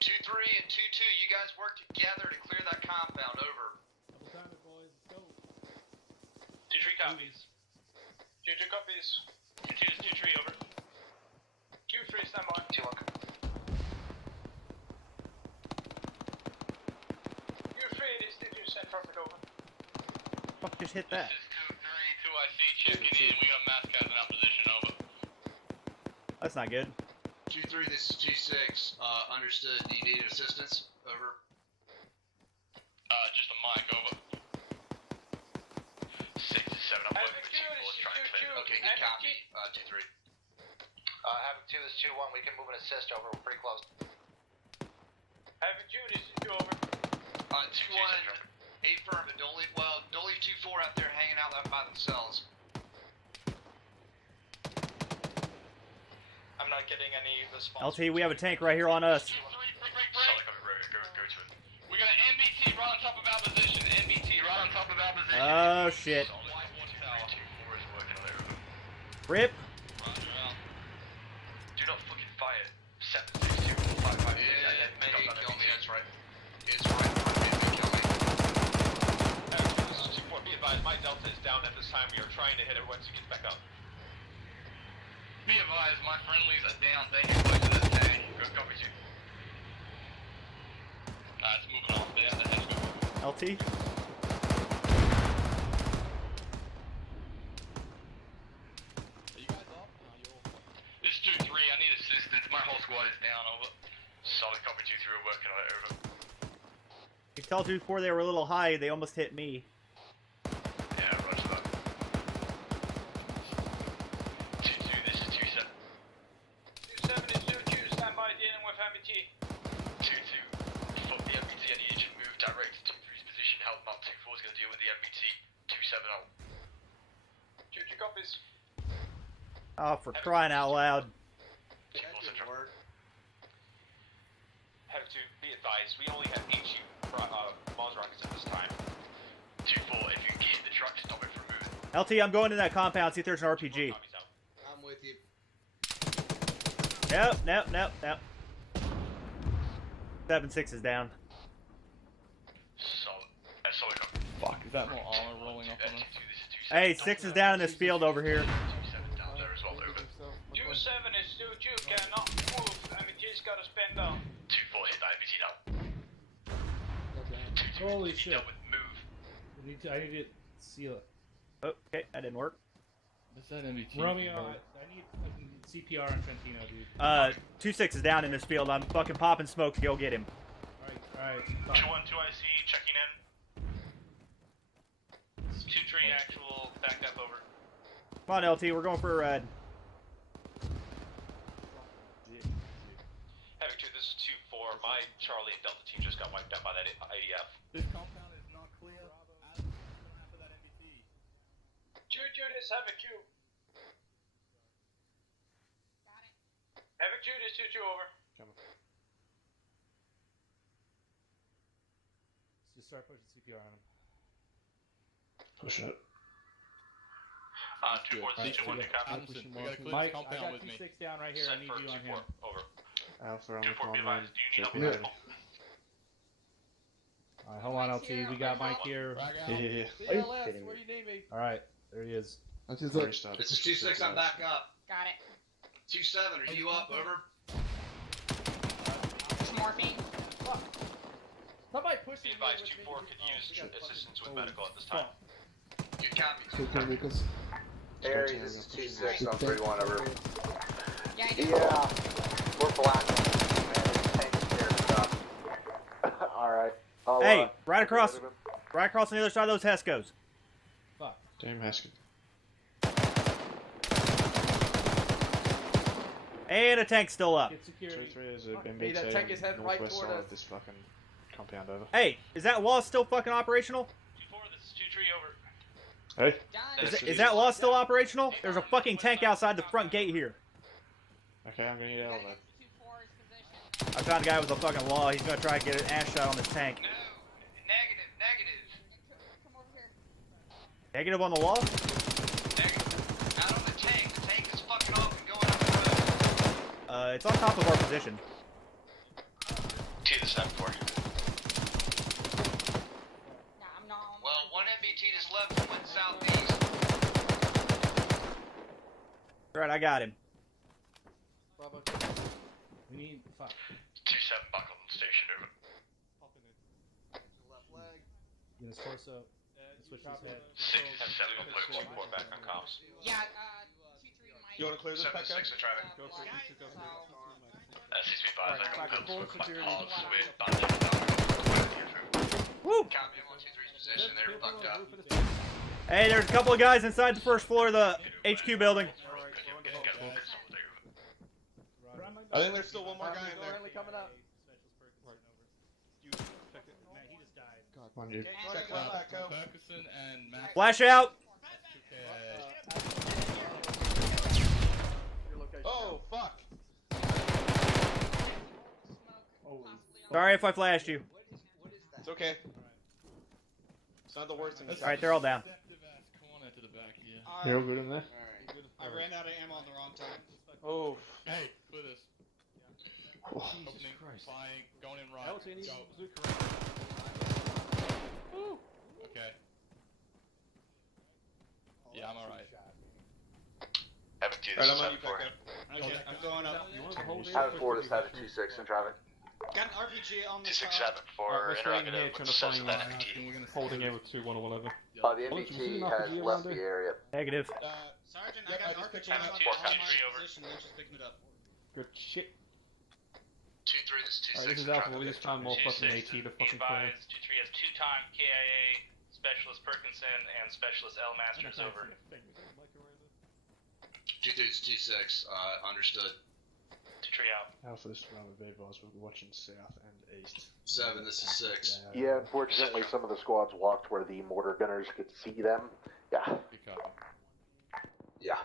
2-3 and 2-2, you guys work together to clear that compound. Over. Double time it, boys. Let's go. 2-3 copies. 2-2 copies. 2-2 is 2-3 over. 2-3 standby. 2-1. 2-3 is 2-2 send traffic over. Fuck, just hit that. This is 2-3, 2IC checking in. We got mass guys in opposition, over. That's not good. 2-3, this is 2-6. Understood. Do you need assistance? Over. Just a mic, over. 6 to 7. I'm working with 2-4 trying to clear. Okay, good copy. 2-3. Havoc 2 is 2-1. We can move and assist over. We're pretty close. Havoc 2 is 2 over. 2-1. Affirmative. Don't leave 2-4 out there hanging out by themselves. I'm not getting any response. LT, we have a tank right here on us. Solid copy. Go to it. We got an NBT right on top of our position. NBT right on top of our position. Oh shit. Rip. Do not fucking fire. 762 558. Yeah, maybe kill me. That's right. It's right. This is 2-4. Be advised, my Delta is down at this time. We are trying to hit it once it gets back up. Be advised, my friendlies are down. They can go to this tank. Good copy, 2. It's moving off there. The head's moving. LT. Are you guys off? No, you're off. This is 2-3. I need assistance. My whole squad is down, over. Solid copy. 2-3. We're working on it. Over. You can tell 2-4 they were a little high. They almost hit me. Yeah, roger that. 2-2. This is 2-7. 2-7 is 2-2 standby dealing with MBT. 2-2. Fuck the MBT. I need you to move direct to 2-3's position. Help Map 2-4 is going to deal with the MBT. 2-7 out. 2-2 copies. Oh, for crying out loud. Havoc 2, be advised, we only have HU Mars rockets at this time. 2-4, if you get the truck, stop it from moving. LT, I'm going to that compound, see if there's an RPG. I'm with you. Nope. 7-6 is down. Solid copy. Fuck, is that more armor rolling up on us? Hey, 6 is down in this field over here. 2-7 down there as well, over. 2-7 is 2-2 cannot move. MBT's got to spin down. 2-4 hit that MBT now. Holy shit. Done with move. I need to seal it. Okay, that didn't work. What's that MBT? Romeo, I need fucking CPR on Trentino, dude. 2-6 is down in this field. I'm fucking popping smoke to go get him. Alright. 2-1, 2IC, checking in. 2-3 actual, backed up, over. Come on, LT, we're going for a red. Havoc 2, this is 2-4. My Charlie and Delta team just got wiped out by that IDF. This compound is not clear. After that MBT. 2-2 this Havoc 2. Got it. Havoc 2 this 2-2 over. Just start pushing CPR on him. Push it. 2-4, this is 2-1, you copy? We gotta clear this compound with me. 2-6 down right here. I Set need for you on 2-4, him. over. Alpha, I'm 2-4, be advised, do you need help Yeah. with medical? Alright, hold on, LT. We got Mike here. Yeah. Where you need me? Alright, there he is. This is 2-6, I'm back up. Got it. 2-7, are you up? Over. There's morphine. Somebody push Be advised, 2-4 could use assistance with medical at this time. You copy. Aries is 2-6 on 3-1, over. Yeah, I Yeah, we're black. Man, taking care of stuff. Alright. Hey, right across on the other side of those Hescos. Fuck. Damn Haskell. And a tank's still up. Get security. 3-3 is a Hey, MBT that tank is heading right northwest toward side us. of this fucking compound over. Hey, is that wall still fucking operational? 2-4, this is 2-3, over. Hey. Is that wall still operational? There's a fucking tank outside the front gate here. Okay, I'm gonna need L then. I found a guy with a fucking wall. He's gonna try and get an ash shot on this tank. No. Negative. Negative on the wall? Negative. Out on the tank. The tank is fucking off and going up the road. It's on top of our position. To the 7-4. Well, one MBT just left and went southeast. Alright, I got him. We need. Fuck. 2-7 back on station, over. Left leg. Get his torso. Switch his head. 6-7, we'll play 1-4 back on comms. Yeah, 2-3 might. You wanna clear this back up? 7-6 are driving. Go for it. Go for it. SSB Myers, I got pills with my security. paws with bandage. Woo! Copy, I'm on 2-3's position. They're fucked up. Hey, there's a couple of guys inside the first floor of the HQ building. I think there's still one more guy in there. coming up. Come on, dude. Check one back out. Ferguson and Matt. Flash out! Oh, fuck. Sorry if I flashed you. It's okay. It's not the worst thing. Alright, they're all down. You're all good in there? I ran out of ammo on the wrong time. Oh. Hey, for this. Oh, Opening, flying, going in right. Go. Okay. Yeah, I'm alright. Havoc 2, this Alright, is I'm on you 7-4. back up. Okay, I'm going up. Out of 4 is having 2-6 and driving. Got an RPG on the 2-6 side. 7-4, interrogative with sense of that MBT. Holding it with 2-1-11. The MBT has left the area. Negative. Sergeant, Yep, I I got an just picked RPG one on up. my 2-3 over. position. They're just picking it up. Good shit. 2-3, this is 2-6. Alright, this is Alpha. We just found more fucking 2-6, AT to be fucking play. advised, 2-3 has 2-time KIA, Specialist Perkinson, and Specialist L Masters, over. 2-3's 2-6, understood. 2-3 out. Alpha, this round of advice, we'll be watching south and east. 7, this is 6. Yeah, unfortunately, some of the squads walked where the mortar gunners could see them. Yeah. Yeah.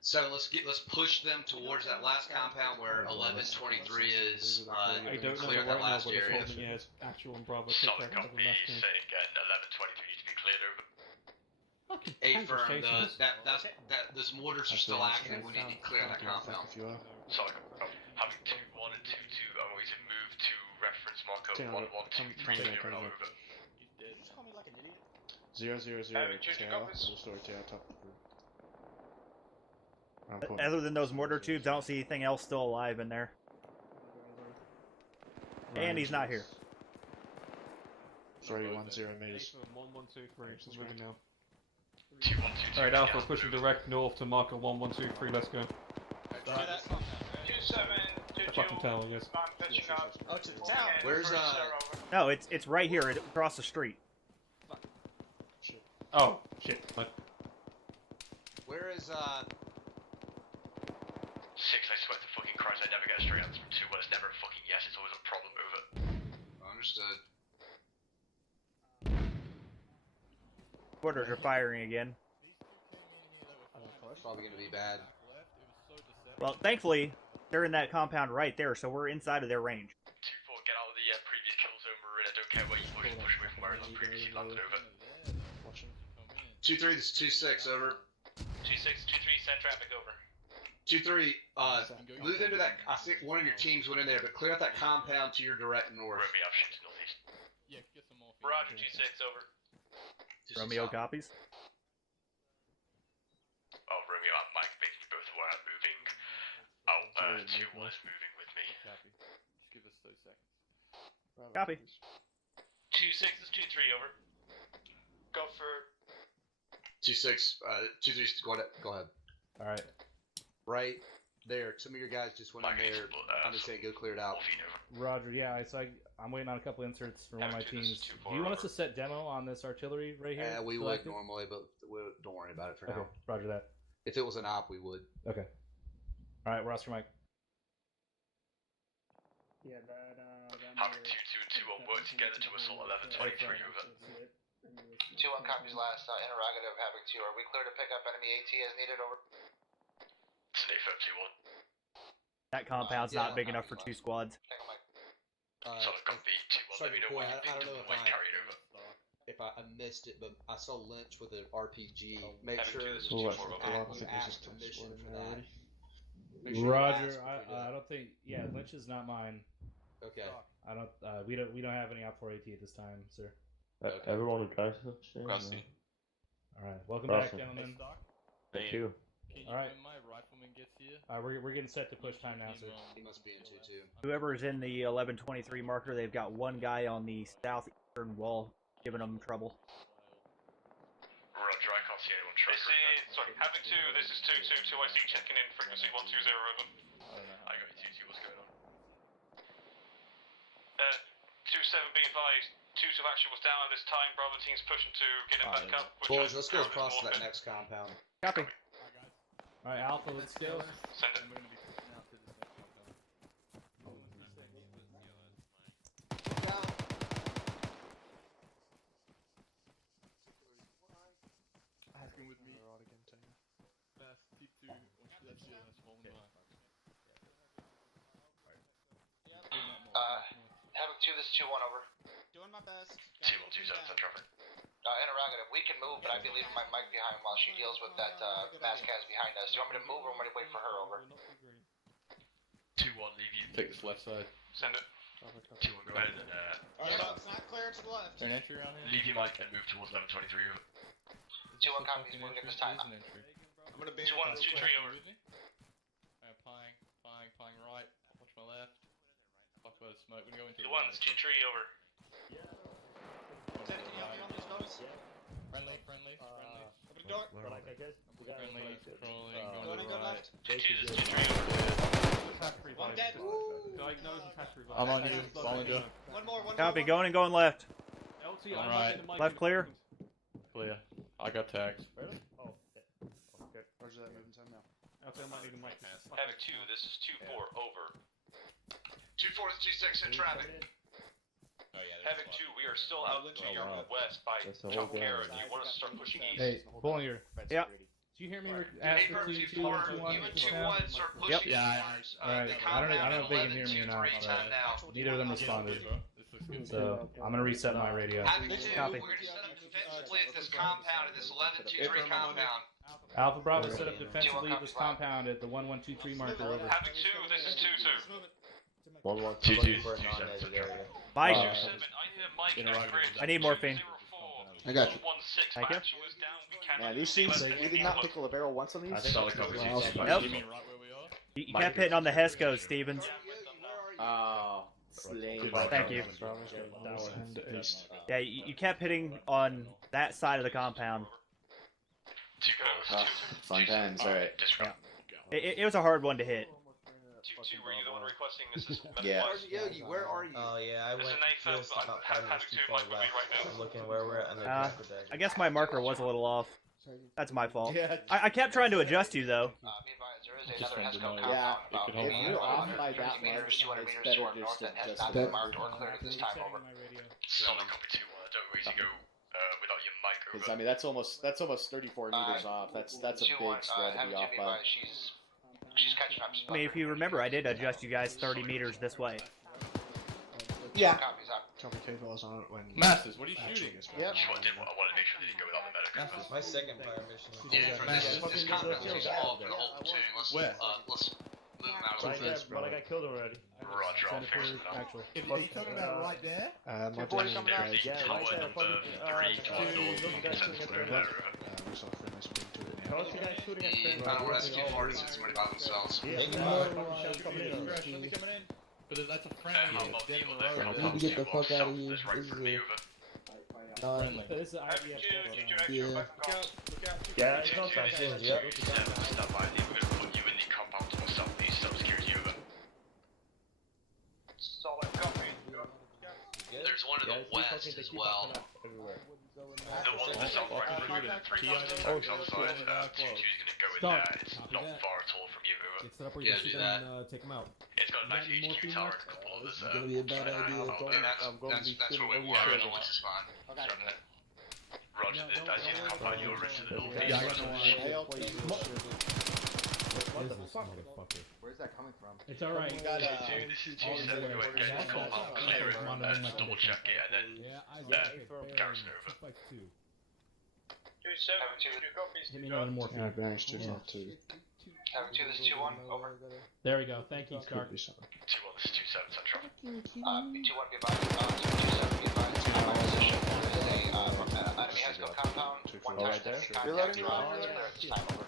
7, let's push them towards that last compound where 1123 is. I don't know clear right that now, last but it's area. holding yeah, it's actual and Bravo. Take Solid that over copy, left hand. saying 11-23 need to be cleared, over. Affirm, those mortars are still active. We need to clear that compound. Solid copy. Having 2-1 and 2-2, I'm going to move to reference marker 1123 over. 0-0-0. Tower. Full story tower top. Other than those mortar tubes, I don't see anything else still alive in there. And he's not here. 3-1-0 meters. 1-1-2-3. Moving now. 2-1-2-2. Alright, Alpha, pushing direct north to marker 1-1-2-3. Let's go. 2-7, Fucking tower, yes. I'm pitching up. Oh, to the town. Where's No, it's right here, across the street. Oh, shit. Where is 6, I swear to fucking Christ, I never get a straight answer from 2, but it's never a fucking yes, it's always a problem, over. Understood. Mortars are firing again. It's probably gonna be bad. Well, thankfully, they're in that compound right there, so we're inside of their range. 2-4, get out of the previous kill zone we're in. I don't care where you push away from where it was previously landed over. 2-3, this is 2-6, over. 2-6, 2-3, send traffic over. 2-3, move into that, I think one of your teams went in there, but clear out that compound to your direct north. Romeo, I've shifted northeast. Roger, 2-6, over. Romeo copies. Oh, Romeo and Mike, making you both aware I'm moving out. 2-1 is moving with me. Copy. Just give us 30 seconds. Copy. 2-6 is 2-3, over. Go for 2-6, 2-3, go ahead. Alright. Right there, some of your guys just went in there. I'm just saying, go clear it out. Roger, yeah, I'm waiting on a couple inserts from one of my teams. Do you want us to set demo on this artillery right here? Yeah, we would normally, but don't worry about it for now. Roger that. If it was an op, we would. Okay. Alright, we're Oscar Mike. Yeah, Havoc 2-2 and 2-1 work together to assault 11-23, over. 2-1 copies last. Interrogative, Havoc 2. Are we clear to pick up enemy AT as needed, over? It's an A-firm 2-1. That compound's not big enough for 2 squads. Solid copy, 2-1, let me know when you think the point carried over. If I missed it, but I saw Lynch with an RPG. Make Havoc sure 2, this is you 2-4, ask permission for that. Roger, I don't think. Yeah, Lynch is not mine. Okay. I don't. We don't have any op 4 AT at this time, sir. Okay. Everyone who drives it. All right, welcome back, gentlemen. Thank you. All right. We're getting set to push time now, sir. He must be in 2-2. Whoever is in the 1123 marker, they've got one guy on the southeastern wall giving them trouble. Roger, I can't see anyone tracking. sorry, Havoc 2, this is 2-2, 2IC checking in, frequency 120, over. I got you, 2-2, what's going on? 2-7, be advised, 2-2 actually was down at this time, Bravo team's pushing to get him back up. Boys, let's go across to that next compound. Copy. Alright, Alpha, let's go. Send it. Asking with me. Havoc 2, this is 2-1, over. Doing my best. 2-1, 2-7, send traffic. Interrogative, we can move, but I'd be leaving my mic behind while she deals with that Mazcaz behind us. Do you want me to move or want me to wait for her, over? 2-1, leave you. Take this left side. Send it. 2-1, go ahead and It's not clear to the left. Turn entry around here. leave your mic and move towards 11-23, over. 2-1 copies, moving at this time. I'm gonna be 2-1, 2-3, over. Plying right. Watch my left. Fuck about the smoke. We're gonna go into 2-1, 2-3, over. Can you help me on these guys? Friendly. Open the door. Friendly, controlling, Going going in, to go the right. left. 2-2, this is 2-3, over. One dead. I'm on you, following you. One more. Copy, going and going left. On right. Left clear. Clear. I got tags. Oh, okay. Roger that, moving time now. Havoc 2, this is 2-4, over. 2-4 is 2-6 in traffic. Havoc 2, we are still out to your west by Chalcara. Do you want us to start pushing east? Hey, Bullinger. Yep. Did you hear me ask for 2-2 and 2-1? You and 2-1 start pushing east. Alright, I don't know if they can hear me or not, but neither of them responded. So, I'm gonna reset my radio. Havoc 2, Copy. we're going to set up defensively at this compound, at this 1123 compound. Alpha Bravo set up defensively at this compound at the 1123 marker, over. Havoc 2, this is 2-2. 2-2, 2-7, send traffic. Mike. 2-7, I hear Mike in our grid. I need morphine. I got you. 1-6, Thank you. actually was down. We can't Man, these seems we did not pickle a barrel once on these. That's solid coverage. Nope. You kept hitting on the Hesco, Stevens. Oh, slain. Thank you. Yeah, you kept hitting on that side of the compound. Fun times, alright. It was a hard one to hit. 2-2, were you the one requesting this is Yeah. Yogi, where are you? Oh yeah, I This went is an just A-Fab, about Havoc 5 minutes 2 too might far be left. right now. I'm looking where we're at on the I guess my marker was a little off. That's my fault. Yeah. I kept trying to adjust you though. Be advised, there is another Hesco Yeah, compound about if you're off by that 150 meters, much, 200 it's meters better to our just north to that has just not been marked or cleared at this time, over. Solid copy 2-1, I don't really go without your mic, Because over. I mean that's almost 34 meters off. That's a big spread to be off by. She's catching up. I mean, if you remember, I did adjust you guys 30 meters this way. Yeah. Copies up. Copy K-Balls on it when... Masters, what are you shooting? Yep. I wanted to make sure they didn't go without the medic. That's my second fire mission. Yeah, from this compound too small for the whole platoon. Let's move them out a little bit. But I got killed already. Roger, I'll fix it now. Are you talking about right there? My damage There's the tower number 3 to our north. You can send us through there. we saw friendly spring to it. How you guys shooting at I don't know where that's too far to send somebody by themselves. But that's a friendly. I'm not Dead deal in with the it. road. I'll Get the fuck out of south, here. that's right This for is me, a- over. This is IDF. Yeah, it's not that close, yeah. Stand by, we're going to put you in the compound to the southeast, security over. Solid copy. There's one in the west as well. The one in the south right in front of the 3 tanks outside. 2-2's going to go in there. It's not far at all from you, over. Get set up where you can shoot them and take them out. It's got a nice HQ tower and a couple others. It's gonna be a bad idea. That's where we were. This is fine. Roger, that's in the compound. You're into the northeast. Yeah, I got no What is this motherfucker? Where's that coming from? It's alright. This is 2-7. Go ahead and get the compound, clear it, double check it, and then garrison over. 2-7, 2 copies. Give me another morphine. Yeah, Banks 2 not 2. Having 2, this is 2-1, over. There we go. Thank you, Stark. 2-1, this is 2-7, Central. 2-1, be advised. 2-7, be advised. In my position, there is a enemy has go compound. 1 time enemy contact. Reloading. Clear this time, over.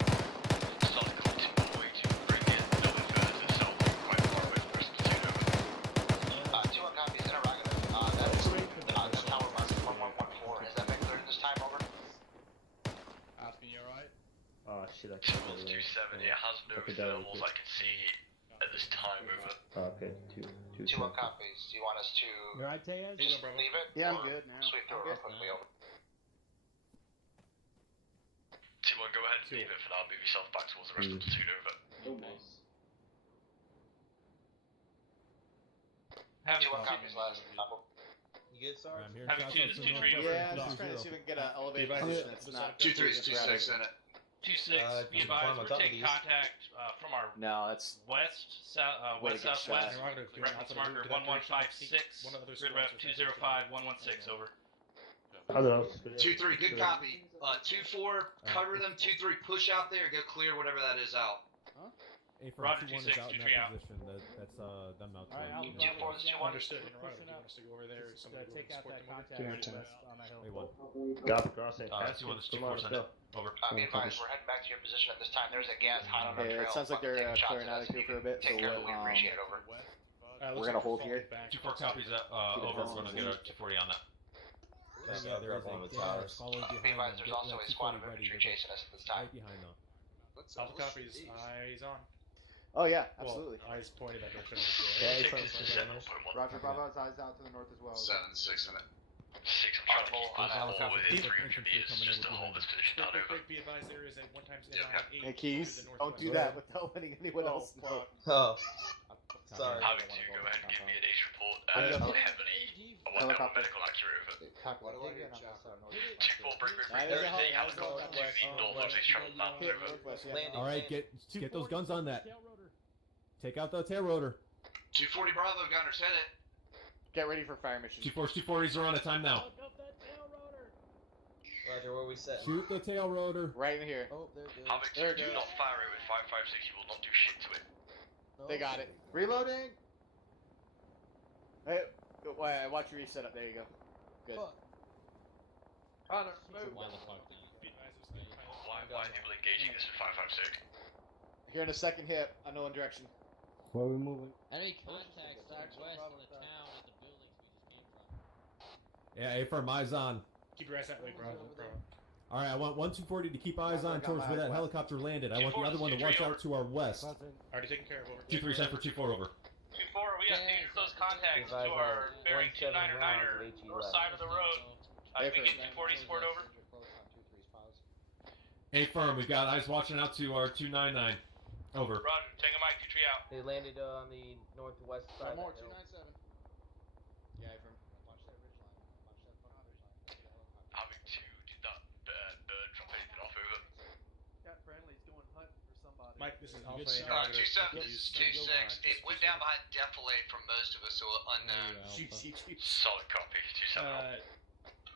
Solid collecting all the way to bring in no further to the south, quite far away from the rest of the platoon, over. 2-1 copies, interrogative. That is the tower mark 1114. Has that been cleared this time, over? Asking you alright? Oh shit, I 2-1, 2-7, it has no thermals I can see at this time, over. Okay, 2-2. 2-1 copies. Do you want us to You alright, Tayez? just leave it? Yeah, I'm or good now. Sweep through it real quickly, over. 2-1, go ahead and leave it for now, move yourself back towards the rest of the platoon, over. Have 2-1 copies last. You good, Sarge? I'm here. Have a 2, this is 2-3. Yeah, I'm just trying to see if we can get an elevated position that's not... 2-3 is 2-6 in it. 2-6, be advised, we're taking contact from our No, that's... west, Way to get southwest, shot. reference marker 1156, grid rep 205116, over. Hello. 2-3, good copy. 2-4, cover them. 2-3, push out there. Go clear whatever that is out. A for Roger, 2-1 is 2-6, out in 2-3 out. that position. That's them out there. Alright, 2-4, this is 2-1. Understood. Interrogative. You want us to go over there? Somebody go Take out support that them over? contact Two, west on that hill. A1. Got the crossing. That's 2-1, this is 2-4, send it. Over. Be advised, we're heading back to your position at this time. There's a gas hot on our Hey, trail. it sounds like they're clearing out of here for a bit, so Take care of it. We we'll, appreciate it, over. we're gonna hold here. 2-4 copies that, over, we're gonna get a 240 on that. Yeah, there is a gas following Be behind advised, them. there's also a squad of ready. infantry They're chasing us at this time. right behind them. Alpha copies. Eyes on. Oh yeah, absolutely. Well, eyes pointed that direction. Yeah, Take it's this to 7.1. Roger, Bravo's eyes out to the north as well. 7-6 in it. 6, I'm trying to keep those all within 300 meters, just to hold this position down, over. Be advised, there is a 1 times Hey, Keys, don't do that without letting anyone else know. Oh. Sorry. Having to go ahead and give me a day's report. Heavily, I want that one medical accurate, over. 2-4, break, everything. Have a go to the northwest channel now, over. All right, get those guns on that. Take out the tail rotor. 240 Bravo, gunners, hit it. Get ready for fire mission. 240s are on a time now. Roger, where we set? Shoot the tail rotor. Right in here. Oh, there it Havoc, There it do goes. not fire it with 5.56, you will not do shit to it. They got it. Reloading. Hey, watch your reset up. There you go. Good. Fuck. Why are people engaging this with 5.56? Here in a second hit, unknown direction. Where are we moving? Enemy contacts southwest of the town at the buildings we just came from. Yeah, A firm, eyes on. Keep your ass that way, bro. All right, I want 1-240 to keep eyes on towards where that helicopter landed. I want the other one to watch out to our west. Already taken care of, over. 2-3 set for 2-4 over. 2-4, we have to use those contacts to our bearing 299er side of the road. Can we get 240 support, over? A firm, we've got eyes watching out to our 299. Over. Roger, take a mic, 2-3 out. They landed on the northwest side. One more, of the hill. 297. Yeah, from watch that ridge line. Watch that front ridge line. Having to do that bird drop anything off, over. Got friendlies going hunting for somebody. Mike, this is Alpha. 27, this is 2-6. It went down behind defilade from most of us, so unknown. Solid copy. 27.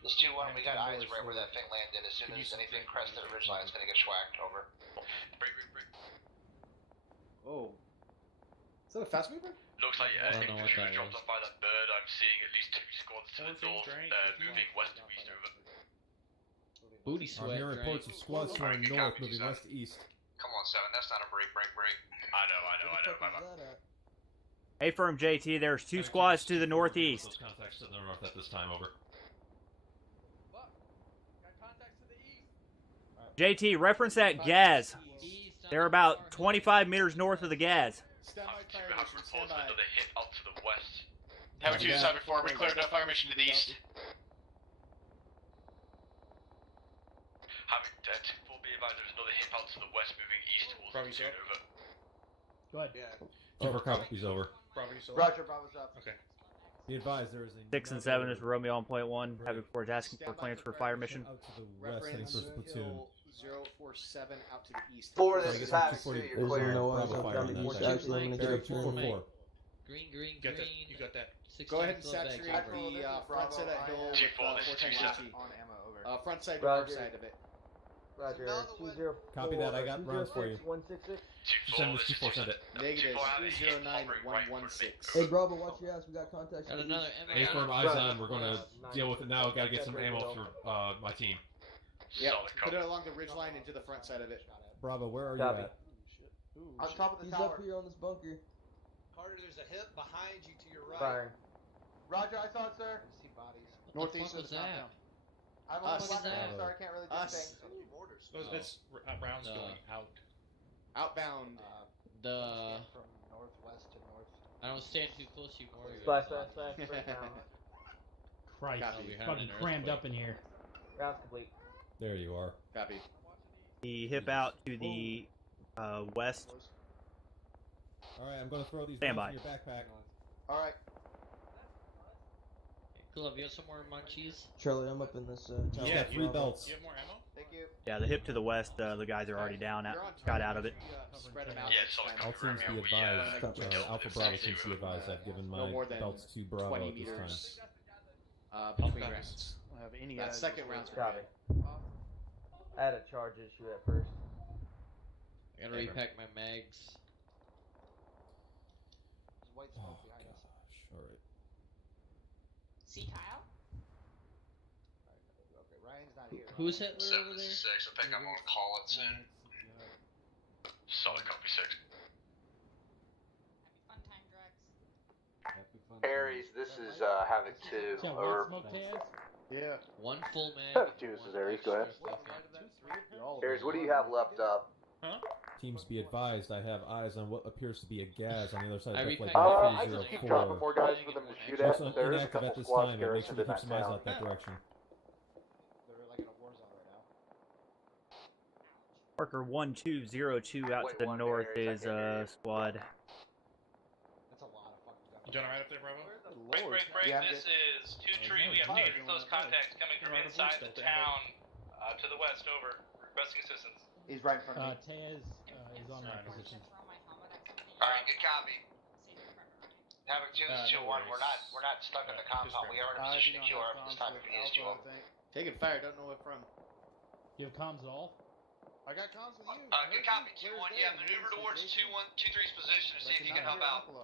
This 2-1, we got eyes right where that thing landed. As soon as anything crested the ridgeline, it's gonna get schwacked over. Break. Oh. Is that a fast mover? Looks like infantry dropped off by that bird. I'm seeing at least 2 squads to the north, moving west to east over. Booty I'm sweat. hearing reports of squads to our north moving west to east. Come on, 7. That's not a break. I know. A firm JT, there's 2 squads to the northeast. Contacts to the north at this time, over. JT, reference that gas. They're about 25 meters north of the gas. Stand by fire mission, stand by. Another hit up to the west. Havoc 2 Salvatore, we cleared a fire mission to the east. Having 2-4 be advised, there's another hit out to the west, moving east towards Platoon, over. Go ahead. Yeah. Over copies over. Bravo's over. Roger, Bravo's up. Okay. Be advised, there is a 6 and 7 is Romeo on point 1. Havoc 4 is asking for plans for fire mission. Out to the west, heading towards the platoon. 047 out to the east. 4, this is Havoc 2, you're clear. Green. You got that. Go ahead and saturate the front side of that hill with 410 On ammo, over. front side, north side of it. Roger. 20. Copy that, I got rounds for you. 166. Send this 2-4, send it. Negative 209116. Hey, Bravo, watch your ass. We got contacts. Got another A firm, eyes on. We're gonna deal with it now. Gotta get some ammo for my team. Yeah, put it along the ridge line into the front side of it. Bravo, where are you at? On top of the He's tower. up here on this bunker. Carter, there's a hip behind you to your right. Firing. Roger, I saw it, sir. I see bodies. Northeast of of the the compound. I'm on the left hand, so I can't really do Us. things. It's rounds going out. Outbound. From northwest to north. I don't stand too close to you, warrior. Splash. Right now. Christ, Copy. it's fucking crammed up in here. Round's complete. There you are. Copy. The hip out to the west. Alright, I'm gonna throw these Stand rounds by. in your backpack. Alright. Cool, have you got some more munchies? Charlie, I'm up in this tower. Yeah, got 3 belts. You have more ammo? Thank you. Yeah, the hip to the west, the guys are already down. Got out of it. Spread them out. Yeah, solid All copy, teams be Romeo. advised. Alpha Bravo teams be advised. I've given No my more than belts to Bravo 20 at this time. meters. Between rounds. I don't have any That eyes second this round's way. Copy. I had a charge issue at first. I gotta repack my mags. There's white smoke behind us. Alright. See Kyle? Okay, Ryan's not here. Who's Hitler 7, over this there? is 6. I think I'm gonna call it soon. Solid copy, 6. Aries, this is Havoc 2. Yeah, Over. white smoke Taz? Yeah. One full mag. Havoc 2, this is Aries. Go ahead. Aries, what do you have left up? Teams be advised, I have eyes on what appears to be a gas on the other side of the flight. I just keep dropping more guys for them to shoot at. Also There is a inactive couple at this squads time, and make sure garrisoned to in keep that some eyes town. out that direction. They're like in a war zone right now. Parker 1202 out to the north is squad. That's a lot of fucking guns. You doing alright up there, Bravo? Break. Yeah, I'm This is 2-3. We have to get close contacts coming from inside the town to the west. Over. Requesting assistance. He's right in front of me. Taz is on that position. Alright, good copy. Havoc 2, this is 2-1. We're not stuck in the compound. We are in a position to QR this time if we need to. Taking fire, don't know what from. Do you have comms at all? I got comms with you. Good copy, 2-1. Yeah, maneuver towards 2-3's position to see if you can help out. We're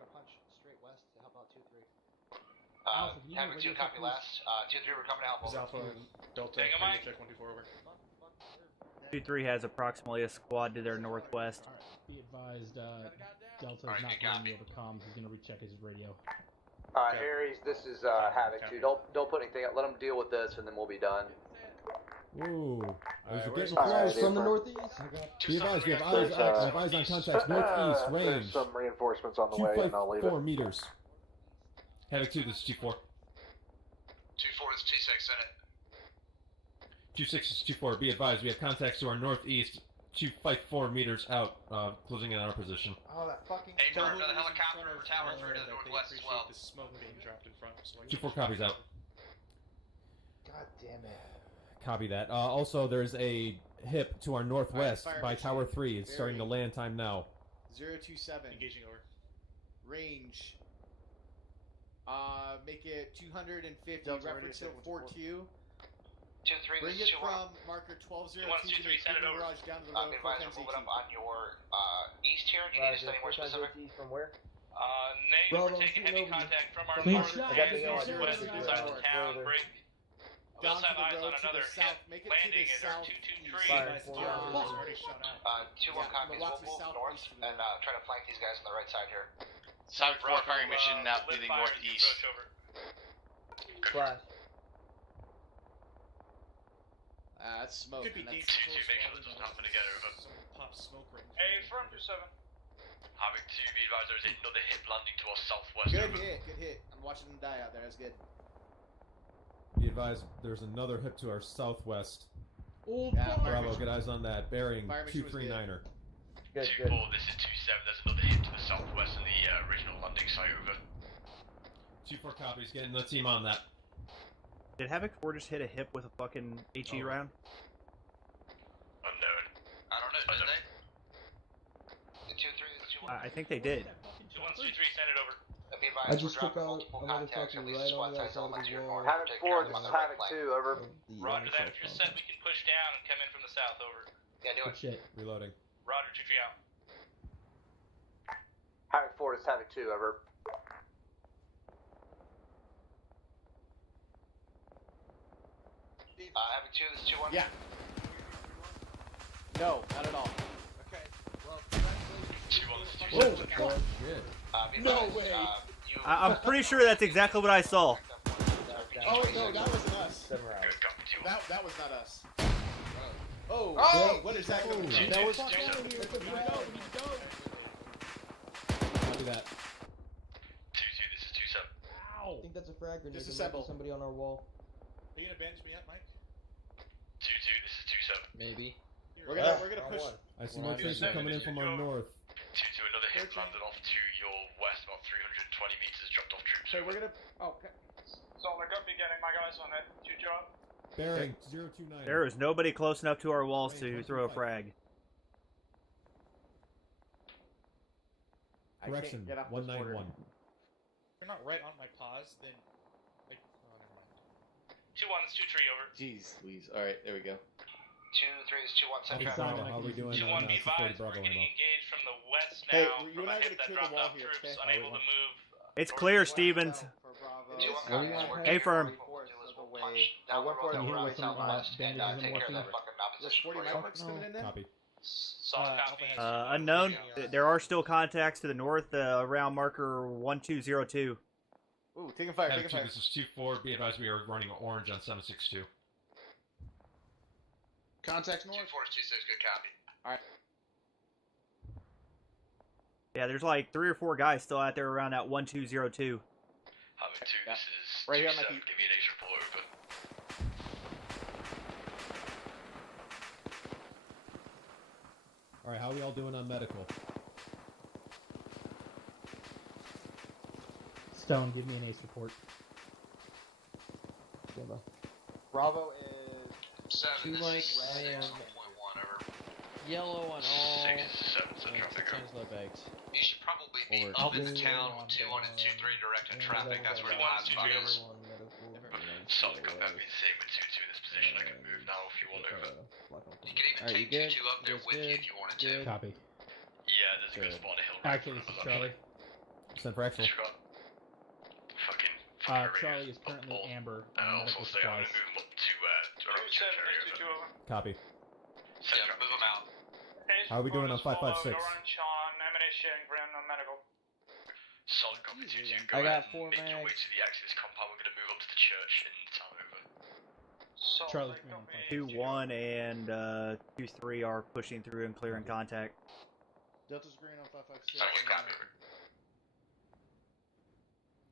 gonna punch straight west to help out 2-3. Havoc 2, copy last. 2-3, we're coming to help. Is Alpha Delta Take a mic. check 124 over. 2-3 has approximately a squad to their northwest. Be advised, Delta's Alright, not good going copy. over comms. He's gonna recheck his radio. Aries, this is Havoc 2. Don't put anything up. Let them deal with this, and then we'll be done. Ooh, as you're getting Alright, close From the northeast. Be advised, we have eyes, I have eyes on contacts northeast range. There's some reinforcements on the way, and I'll leave it. 254 meters. Havoc 2, this is 2-4. 2-4 is 2-6 in it. 2-6 is 2-4. Be advised, we have contacts to our northeast, 254 meters out, closing in on our position. Oh, that fucking... Hey, for another helicopter over Tower 3 to the northwest as well. The smoke being dropped in front. So 2-4 copies out. God damn it. Copy that. Also, there's a hip to our northwest by Tower 3. It's starting to land time now. 027. Engaging over. Range. Make it 250. Delta Reference radio to 42. 2-3, Bring this it is 2-1. from marker 12-0. 2-1-2-3, send it over. Garage down to the road. Be advised, we're moving up on your east here. Do you need us any more specific? From where? Nate, Bravo, we're taking I'm heavy shooting over. contact from our Clean north shot. and I got the yellow. northwest Zero, side of zero, town. zero. Break. We Down also to have the eyes road on to another the south. hip Make it landing to at the our south. 223. Already shot out. 2-1 copies. We'll move north and try to flank these guys on the right side here. Salvage 4 firing mission now lit leading fires northeast. approach over. Flash. That's smoke. Could be and that's- 2-2, make sure this doesn't happen again, over. Someone pop smoke right in Hey, front firm of 27. Havoc 2, be advised there is another hip landing to our southwest. Good over. hit. Good hit. I'm watching them die out there. That's good. Be advised, there's another hip to our southwest. Oh, Yeah, Bravo, get eyes on that. Bearing Fire mission was good. 239er. Good, 2-4, this is 2-7, there's another hit to the southwest of the original landing site, over. 2-4 copies. Getting the team on that. Did Havoc 4 just hit a hip with a fucking HE round? Unknown. I don't know, did they? The 2-3, this is 2-1. I think they did. 2-1-2-3, send it over. Be I advised, just we're took dropping out multiple a contacts, motherfucker at least right SWAT on the types outside of elements the here wall. north. Havoc Take 4, care of this them on is the right Havoc flank. 2, over. Roger that. If you're set, we can push down and come in from the south, over. Yeah, do Good it. shit. Reloading. Roger, 2-3 out. Havoc 4, this is Havoc 2, over. Havoc 2, this is 2-1. Yeah. No, not at all. Okay. Well, 2-1, this is 2-7. Oh, shit. Be No advised, way. you- I'm pretty sure that's exactly what I saw. Oh no, that wasn't us. Good, copy 2-1. That was not us. Oh, Oh! what is that going to be? That was Copy that. 2-2, this is 2-7. I think that's a frag grenade. There might be Disassemble. somebody on our wall. Are you gonna bandage me up, Mike? 2-2, this is 2-7. Maybe. We're gonna push. I see more tracer coming in from our north. 2-2, another hip landed off to your west, about 320 meters, dropped off troops. So we're gonna. Oh, okay. So they're gonna be getting my guys on it. 2 job. Bearing 029er. There is nobody close enough to our walls to throw a frag. I can't Correction, get off this 191. If you're not right on my pause, then like, oh, never mind. 2-1, it's 2-3, over. Jeez, Louise. Alright, there we go. 2-3, this is 2-1. Send Okay, traffic. Bravo, how are we doing 2-1, on be 60 advised, Bravo we're getting ammo? engaged from the west now. Hey, from you and a I hip gotta that clear the dropped wall off here, troops, okay? unable to move. It's clear, Stevens. For Bravo. 2-1 Where you copies. at, We're Hank? getting Affirm. ready for it. We'll Away. punch down the road Can that you we're hit on with some southwest and bandages and take care of that morphine? fucking There's opposition 40 for you. mile marks coming in then? Copy. Solid copy. Unknown. There are still contacts to the north around marker 1202. Ooh, taking fire, Havoc taking 2, fire. this is 2-4. Be advised we are running orange on 762. Contacts north. 2-4 is 2-6, good copy. Yeah, there's like 3 or 4 guys still out there around that 1202. Havoc 2, this is Right here on my 2-7. feet. Give me an H report, over. Alright, how are we all doing on medical? Stone, give me an ace report. Bravo is 7, this Mike, is I am 6.1, over. Yellow on all. 6-7, so traffic. 6 times low bags. You should probably be Over. up in the town with 2-1 and 2-3 directing traffic. That's where the hot spot is. Solid combat being same with 2-2 in this position. I can move now if you want, over. You could even Alright, you take good? 2-2 up there You with guys you if you wanted to. Copy. Yeah, there's a good spot on the hill. Actually, this is Charlie. Send for actual. Disregard. Fucking. Charlie is currently amber on Also medical say I'm gonna supplies. move him up to around 2-7, church area. 2-2, over. Copy. Yeah, move them out. How are we doing on 556? Orange on ammunition, Grim on medical. Solid copy 2-2. I Go got ahead 4 and make your way mags. to the Axis compound. We're gonna move up to the church in town, over. Charlie's green on 2-1 and 2-3 are pushing through and clearing contact. Delta's green on 556. Second copy, over.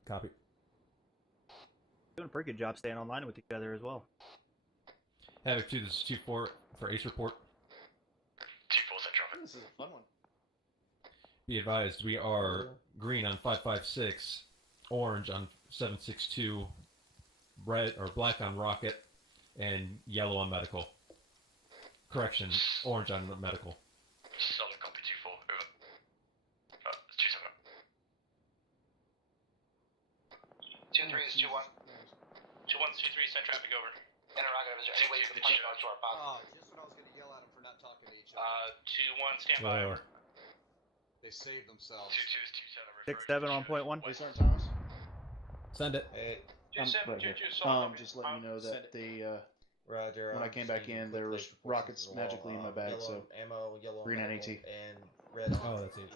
Copy. Doing a pretty good job staying online with each other as well. Havoc 2, this is 2-4 for ace report. 2-4 send traffic. This is a fun one. Be advised, we are green on 556, orange on 762, red or black on rocket, and yellow on medical. Correction, orange on medical. Solid copy 2-4, over. 2-1's 2-3, send traffic over. Interrogative, is there any way you can punch it onto our box? Oh, just when I was going to yell at them for not talking to each other. 2-1, stand by, over. They saved themselves. 2-2 is 2-7. 6-7 on point 1. Please aren't Thomas. Send it. Hey, Right here. Just letting you know that the Roger. when I came back in, there was rockets magically in my bag, so ammo, yellow green ammo, NAT. and red. Oh, that's it.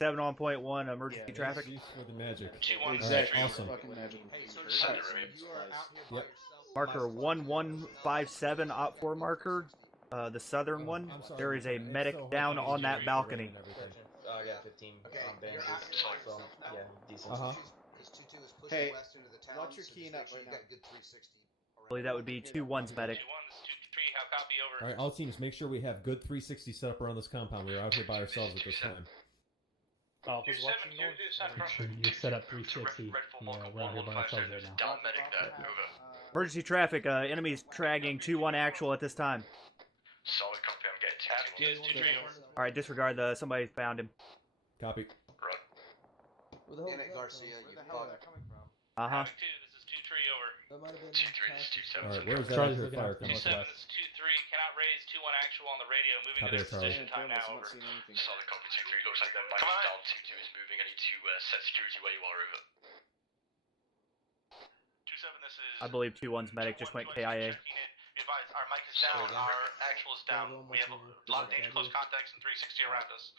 6-7 on point 1. Emergency traffic. Thanks for the magic. 2-1, Exactly. Awesome. Fucking magic. Hey, so Send it, you Romeo. are out here by Yep. yourself. Marker 1157 op 4 marker. The southern one. I'm sorry, There is a it's medic so down hard on to that read balcony. and everything. I got 15 Okay, you're bandages. out here by So, yourself now. yeah, decent. Uh-huh. Because 2-2 is pushing Hey, west into the town. watch your so keying just up make sure right you now. got a good 360 I believe that would be 2-1's medic. 2-1's 2-3, how copy, over. All right, all teams, make sure we have good 360 set up around this compound. We're out here by ourselves at this time. Alpha's watching 2-7, north. 2-2, send pressure. You set up 360. Yeah, we're out here by ourselves right now. Down medic there, over. Emergency traffic. Enemies tracking 2-1 actual at this time. Solid copy, I'm getting 2-3, over. All right, disregard the somebody found him. Copy. Run. In it, Garcia, you fuck. Uh huh. 2, this is 2-3, over. That might have been 2-3, this is 2-7. All right, where's that Charlie's accurate looking fire out for coming? 2-7, this is 2-3, cannot raise 2-1 actual on the radio, moving Copy to that, this Charlie. position, time now, over. Solid copy, 2-3. Looks like their mic is down, 2-2 is moving. I need to set security where you are, over. 2-7, this is... I believe 2-1's medic just went KIA. Checking in. Be advised, our mic is down, our actual is down. We have a lot of danger, close contacts, and 360 around us.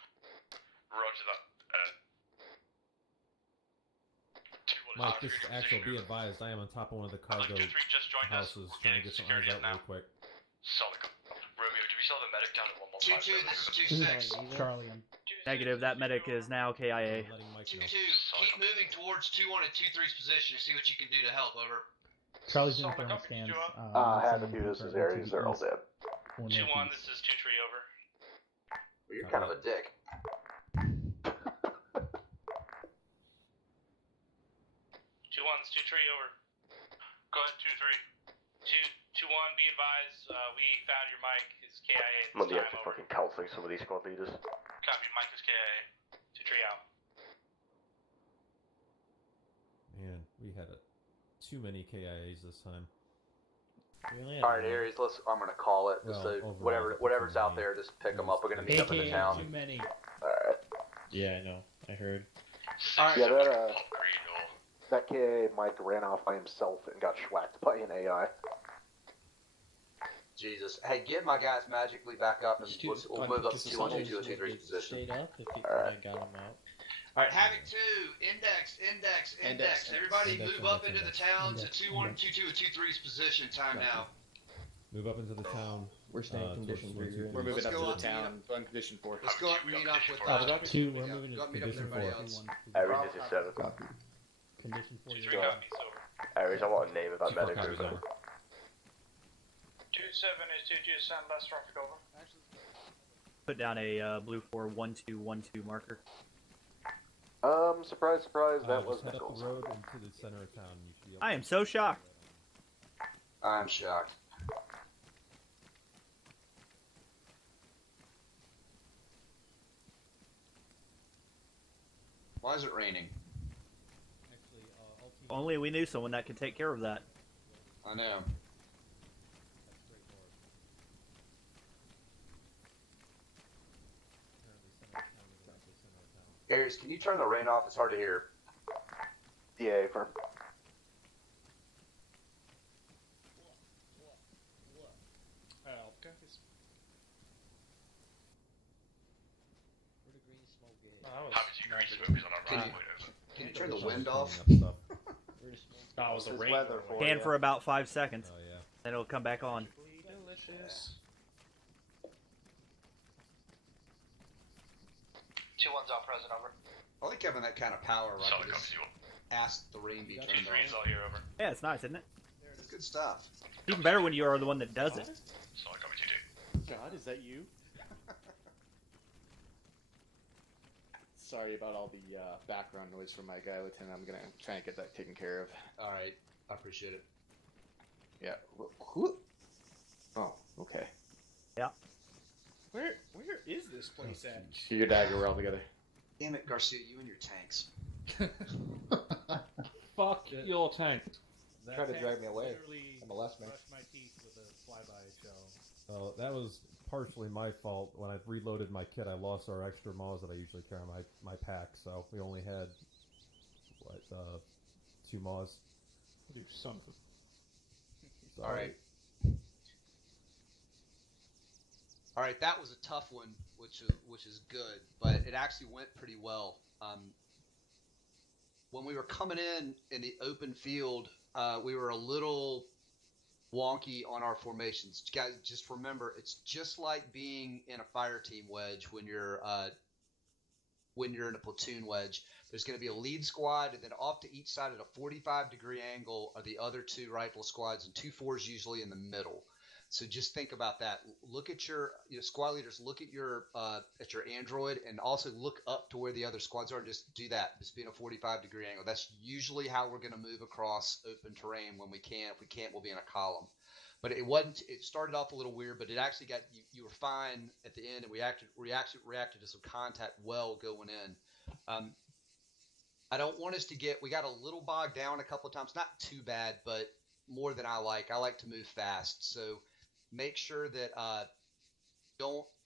Roger that. Mike, this is actual. Be advised, I am on top of one of the cargo 2-3 just joined us. houses We're trying to getting get some security eyes in out now. really quick. Solid copy. Romeo, do we still have the medic down at 2-2, 1157? this is 2-6. Charlie, I'm Negative. That medic is now KIA. Letting Mike 2-2, know. keep moving towards 2-1 and 2-3's position to see what you can do to help, over. Charlie's doing thermal scans. Half of you, this is Aries, they're all dead. 2-1, this is 2-3, over. Well, you're kind of a dick. 2-1's 2-3, over. Go ahead, 2-3. 2-1, be advised, we found your mic is KIA at I'm this gonna time, be over. fucking counseling some of these squad leaders. Copy, mic is KIA. 2-3 out. Man, we had too many KIAs this time. Really? All right, Aries, I'm gonna call it. Just Well, so overall, whatever's out there, just pick them up. We're gonna meet up in the AKA town. too many. All right. Yeah, I know. I heard. Alright. Yeah, that KIA Mike ran off by himself and got schwacked by an AI. Jesus. Hey, get my guys magically back up and we'll move up to 2-1, 2-2, 2-3's position. Stayed up if you Alright. got him out. Alright, Havoc 2, index. Everybody move up into the town to 2-1, 2-2, and 2-3's position. Time now. Move up into the town. We're staying condition 3. We're moving Let's up go to the up, meet town on condition 4. Let's go up and meet up with Two, we're moving to go up and meet up with condition everybody 4. else. Aries, this is 7. Copy. Condition 4. 2-3 copies, over. Aries, I want a name of that 2-4 medic. copies over. 2-7 is 2-2, send less traffic over. Put down a blue 4-1-2-1-2 marker. Surprise, surprise, that was just head up Nichols. the road into the center of town. You should be able I am so shocked. I'm shocked. Why is it raining? Only we knew someone that could take care of that. I know. Aries, can you turn the rain off? It's hard to hear. Yeah, firm. Where the green smoke is. Happy to green smoke is on our right point, over. Can you turn the wind off? Where the smoke That was the This is rain. weather for Can you. for about 5 seconds. Oh yeah. Then it'll come back on. Delicious. 2-1's all present, over. I like having that kind of power, right? Solid to copy, just 2-1. ask the rain be turned 2-3 is on. all here, over. Yeah, it's nice, isn't it? It's good stuff. Even better when you are the one that does it. Solid copy, 2-2. God, is that you? Sorry about all the background noise from my guy, Lieutenant. I'm gonna try and get that taken care of. Alright, I appreciate it. Yeah. Oh, okay. Yeah. Where is this place at? You your dagger, we're all together. Damn it, Garcia, you and your tanks. Fuck your tank. That Tried to tank drag me away. literally MLS me. brushed my teeth with a flyby shell. Oh, that was partially my fault. When I reloaded my kit, I lost our extra mods that I usually carry on my pack, so we only had, 2 mods. You son of a... Alright. Alright, that was a tough one, which is good, but it actually went pretty well. When we were coming in the open field, we were a little wonky on our formations. Guys, just remember, it's just like being in a fire team wedge when you're in a platoon wedge. There's going to be a lead squad, and then off to each side at a 45-degree angle are the other 2 rifle squads, and 2 4s usually in the middle. So just think about that. Look at your squad leaders. Look at your Android, and also look up to where the other squads are. Just do that. Just be in a 45-degree angle. That's usually how we're going to move across open terrain when we can. If we can't, we'll be in a column. But it wasn't. It started off a little weird, but it actually got you were fine at the end, and we reacted to some contact well going in. I don't want us to get. We got a little bogged down a couple of times. Not too bad, but more than I like. I like to move fast, so make sure that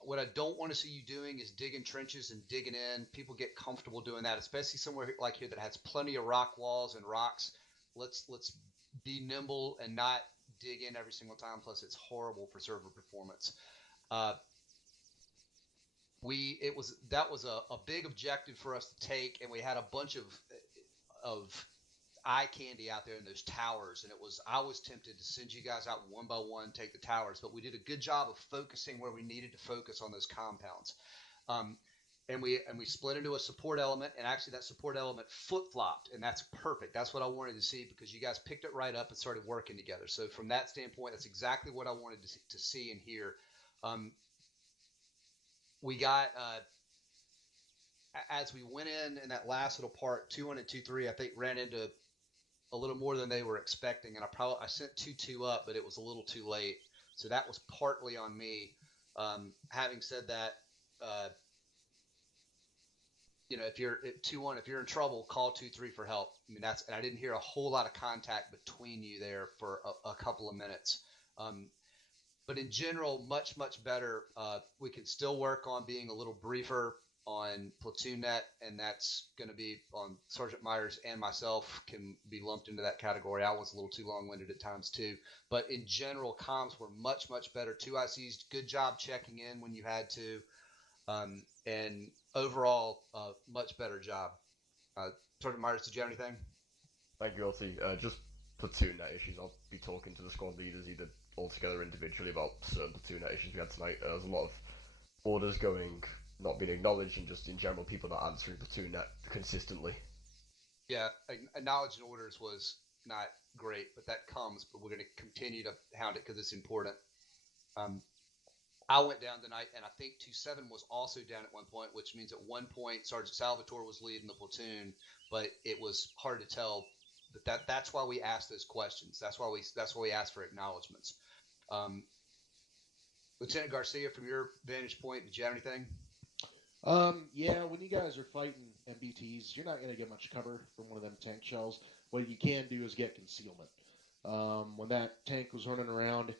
what I don't want to see you doing is digging trenches and digging in. People get comfortable doing that, especially somewhere like here that has plenty of rock walls and rocks. Let's be nimble and not dig in every single time. Plus, it's horrible for server performance. That was a big objective for us to take, and we had a bunch of eye candy out there in those towers, and I was tempted to send you guys out one by one, take the towers, but we did a good job of focusing where we needed to focus on those compounds. And we split into a support element, and actually that support element flip-flopped, and that's perfect. That's what I wanted to see, because you guys picked it right up and started working together. So from that standpoint, that's exactly what I wanted to see and hear. We got as we went in that last little part, 2-1 and 2-3, I think ran into a little more than they were expecting, and I sent 2-2 up, but it was a little too late. So that was partly on me. Having said that, if you're at 2-1, if you're in trouble, call 2-3 for help. I mean, and I didn't hear a whole lot of contact between you there for a couple of minutes. But in general, much, much better. We can still work on being a little briefer on platoon net, and that's going to be on Sergeant Myers and myself can be lumped into that category. I was a little too long-winded at times too, but in general, comms were much, much better. 2 ICs, good job checking in when you had to, and overall, much better job. Sergeant Myers, did you have anything? Thank you, LT. Just platoon net issues. I'll be talking to the squad leaders either altogether or individually about certain platoon net issues we had tonight. There's a lot of orders not being acknowledged, and just in general people not answering platoon net consistently. Yeah, acknowledging orders was not great, but that comes. But we're going to continue to hound it because it's important. I went down tonight, and I think 2-7 was also down at one point, which means at one point Sergeant Salvatore was leading the platoon, but it was hard to tell. But that's why we asked those questions. That's why we asked for acknowledgments. Lieutenant Garcia, from your vantage point, did you have anything? Yeah, when you guys are fighting MBTs, you're not going to get much cover from one of them tank shells. What you can do is get concealment. When that tank was running around,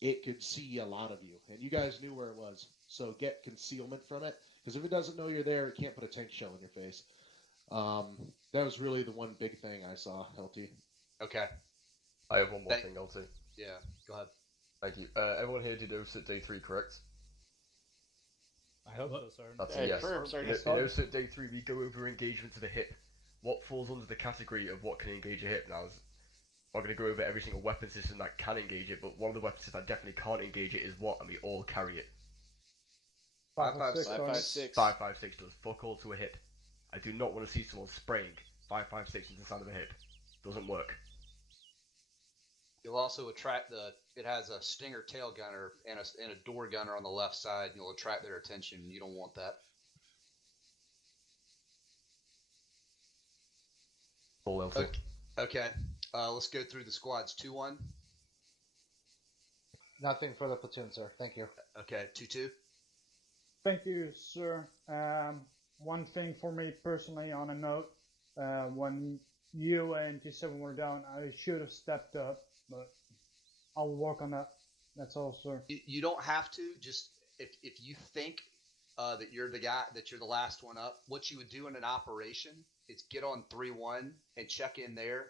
it could see a lot of you, and you guys knew where it was. So get concealment from it, because if it doesn't know you're there, it can't put a tank shell in your face. That was really the one big thing I saw, LT. Okay. I have one more thing, LT. Yeah, go ahead. Thank you. Everyone here did OSIT Day 3, correct? I hope so, sir. That's a yes. In OSIT Day 3, we go over engagement to the hip. What falls under the category of what can engage a hip? Now, I'm not going to go over every single weapon system that can engage it, but one of the weapon systems that definitely can't engage it is what, and we all carry it. 5.56. 5.56 does fuck all to a hip. I do not want to see someone spraying 5.56 into the side of a hip. Doesn't work. You'll also attract it has a Stinger tail gunner and a door gunner on the left side, and you'll attract their attention. You don't want that. Okay. Let's go through the squads. 2-1. Nothing for the platoon, sir. Thank you. Okay. 2-2. Thank you, sir. One thing for me personally on a note, when you and T7 were down, I should have stepped up, but I'll work on that. That's all, sir. You don't have to. Just if you think that you're the guy, that you're the last one up, what you would do in an operation is get on 3-1 and check in there,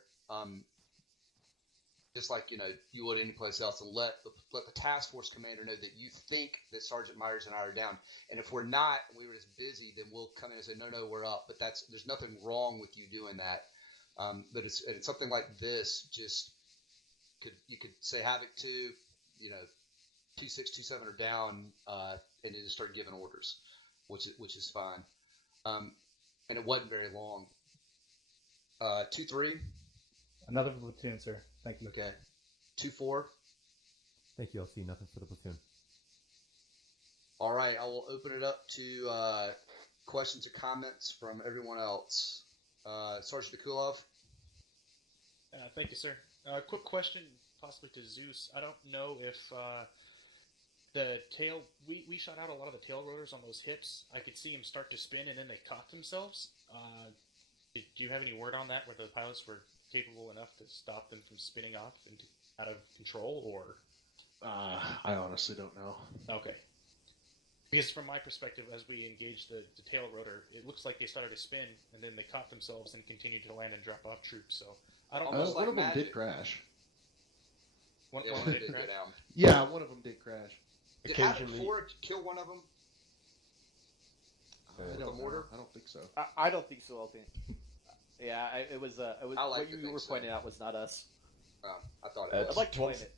just like you would any place else, and let the task force commander know that you think that Sergeant Myers and I are down. And if we're not, and we were just busy, then we'll come in and say, no, we're up. But there's nothing wrong with you doing that. But it's something like this. Just you could say Havoc 2, 2-6, 2-7 are down, and then just start giving orders, which is fine. And it wasn't very long. 2-3. Another platoon, sir. Thank you. Okay. 2-4. Thank you, LC. Nothing for the platoon. All right, I will open it up to questions or comments from everyone else. Sergeant Akulov. Thank you, sir. Quick question, possibly to Zeus. I don't know if the tail... We shot out a lot of the tail rotors on those hips. I could see them start to spin, and then they caught themselves. Do you have any word on that, where the pilots were capable enough to stop them from spinning off and out of control, or? I honestly don't know. Okay. Because from my perspective, as we engaged the tail rotor, it looks like they started to spin, and then they caught themselves and continued to land and drop off troops. So I don't know. One of them did crash. One did crash? Yeah, one of them did crash. Did Havoc 4 kill one of them? I don't think so. I don't think so, LT. Yeah, it was what you were pointing out was not us. I thought I'd like to explain it.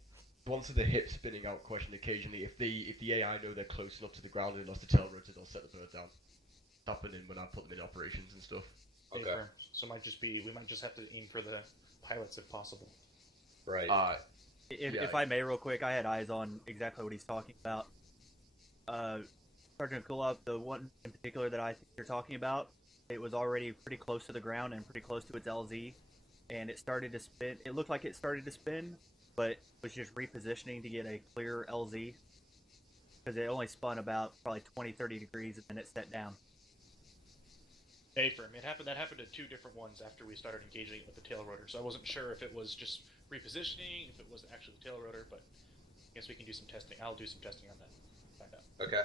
Once the hip spinning out question, occasionally, if the AI know they're close enough to the ground and lost the tail rotor, they'll set the bird down. It's happening when I put them in operations and stuff. Okay. So we might just have to aim for the pilots if possible. Right. If I may, real quick, I had eyes on exactly what he's talking about. Sergeant Kulov, the one in particular that I think you're talking about, it was already pretty close to the ground and pretty close to its LZ, and it started to spin. It looked like it started to spin, but it was just repositioning to get a clear LZ, because it only spun about probably 20-30 degrees, and then it set down. A-firm. That happened to two different ones after we started engaging it with the tail rotor, so I wasn't sure if it was just repositioning, if it was actually the tail rotor, but I guess we can do some testing. I'll do some testing on that. Find out. Okay.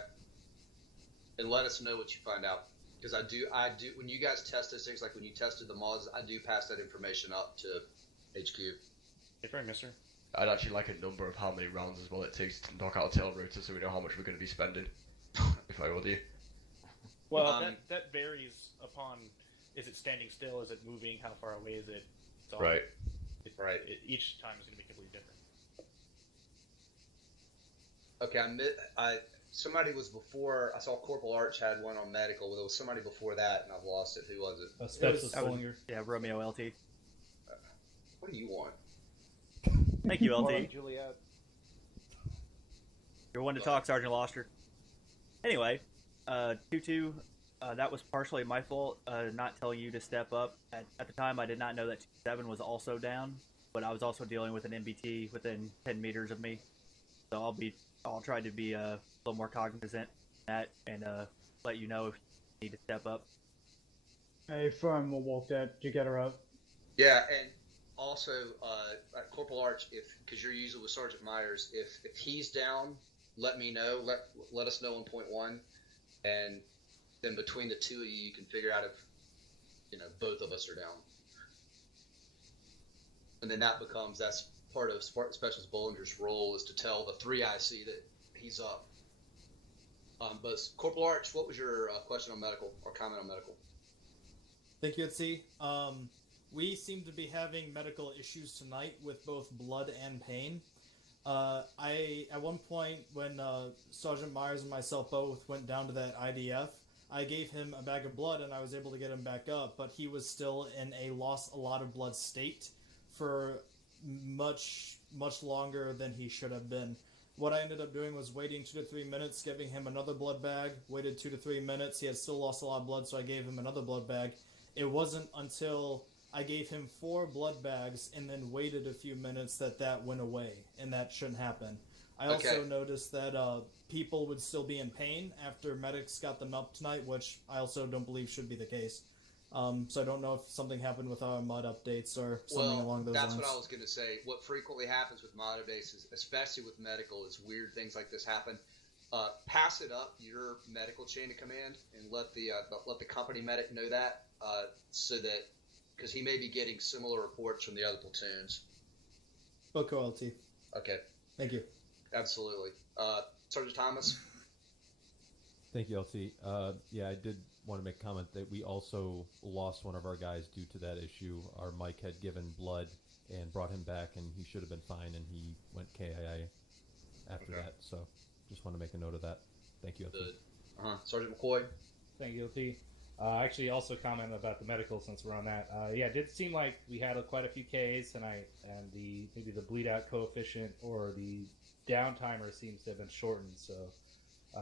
And let us know what you find out. Because I do, when you guys test those things, like when you tested the mods, I do pass that information up to HQ. A-firm, yes, sir. I'd actually like a number of how many rounds as well it takes to knock out a tail rotor so we know how much we're going to be spending, if I were you. Well, that varies upon, is it standing still, is it moving, how far away is it? Right. Each time is going to be completely different. Okay, somebody was before, I saw Corporal Arch had one on medical, there was somebody before that, and I've lost it. Who was it? Yeah, Romeo LT. What do you want? Thank you, LT. Juliet. You're one to talk, Sergeant Loster. Anyway, 2-2, that was partially my fault, not telling you to step up. At the time, I did not know that 2-7 was also down, but I was also dealing with an MBT within 10 meters of me. So I'll try to be a little more cognizant of that and let you know if you need to step up. Hey, firm, we'll walk that together up. Yeah, and also, Corporal Arch, because you're usually with Sergeant Myers, if he's down, let me know. Let us know on point 1, and then between the two of you, you can figure out if both of us are down, and then that's part of Specialist Bollinger's role, is to tell the 3 IC that he's up. But Corporal Arch, what was your question on medical or comment on medical? Thank you, C. We seem to be having medical issues tonight with both blood and pain. At one point, when Sergeant Myers and myself both went down to that IDF, I gave him a bag of blood and I was able to get him back up, but he was still in a lost a lot of blood state for much longer than he should have been. What I ended up doing was waiting 2 to 3 minutes, giving him another blood bag, waited 2 to 3 minutes, he had still lost a lot of blood, so I gave him another blood bag. It wasn't until I gave him 4 blood bags and then waited a few minutes that went away, and that shouldn't happen. I also noticed that people would still be in pain after medics got them up tonight, which I also don't believe should be the case. So I don't know if something happened with our mod updates or something along those lines. That's what I was going to say. What frequently happens with mod updates, especially with medical, is weird things like this happen. Pass it up your medical chain of command and let the company medic know that, so that because he may be getting similar reports from the other platoons. Okay, LT. Okay. Thank you. Absolutely. Sergeant Thomas? Thank you, LT. Yeah, I did want to make a comment that we also lost one of our guys due to that issue. Our Mike had given blood and brought him back, and he should have been fine, and he went KIA after that. So just want to make a note of that. Thank you, LT. Sergeant McCoy? Thank you, LT. Actually, also comment about the medical since we're on that. Yeah, it did seem like we had quite a few KAs tonight, and maybe the bleed out coefficient or the down timer seems to have been shortened. So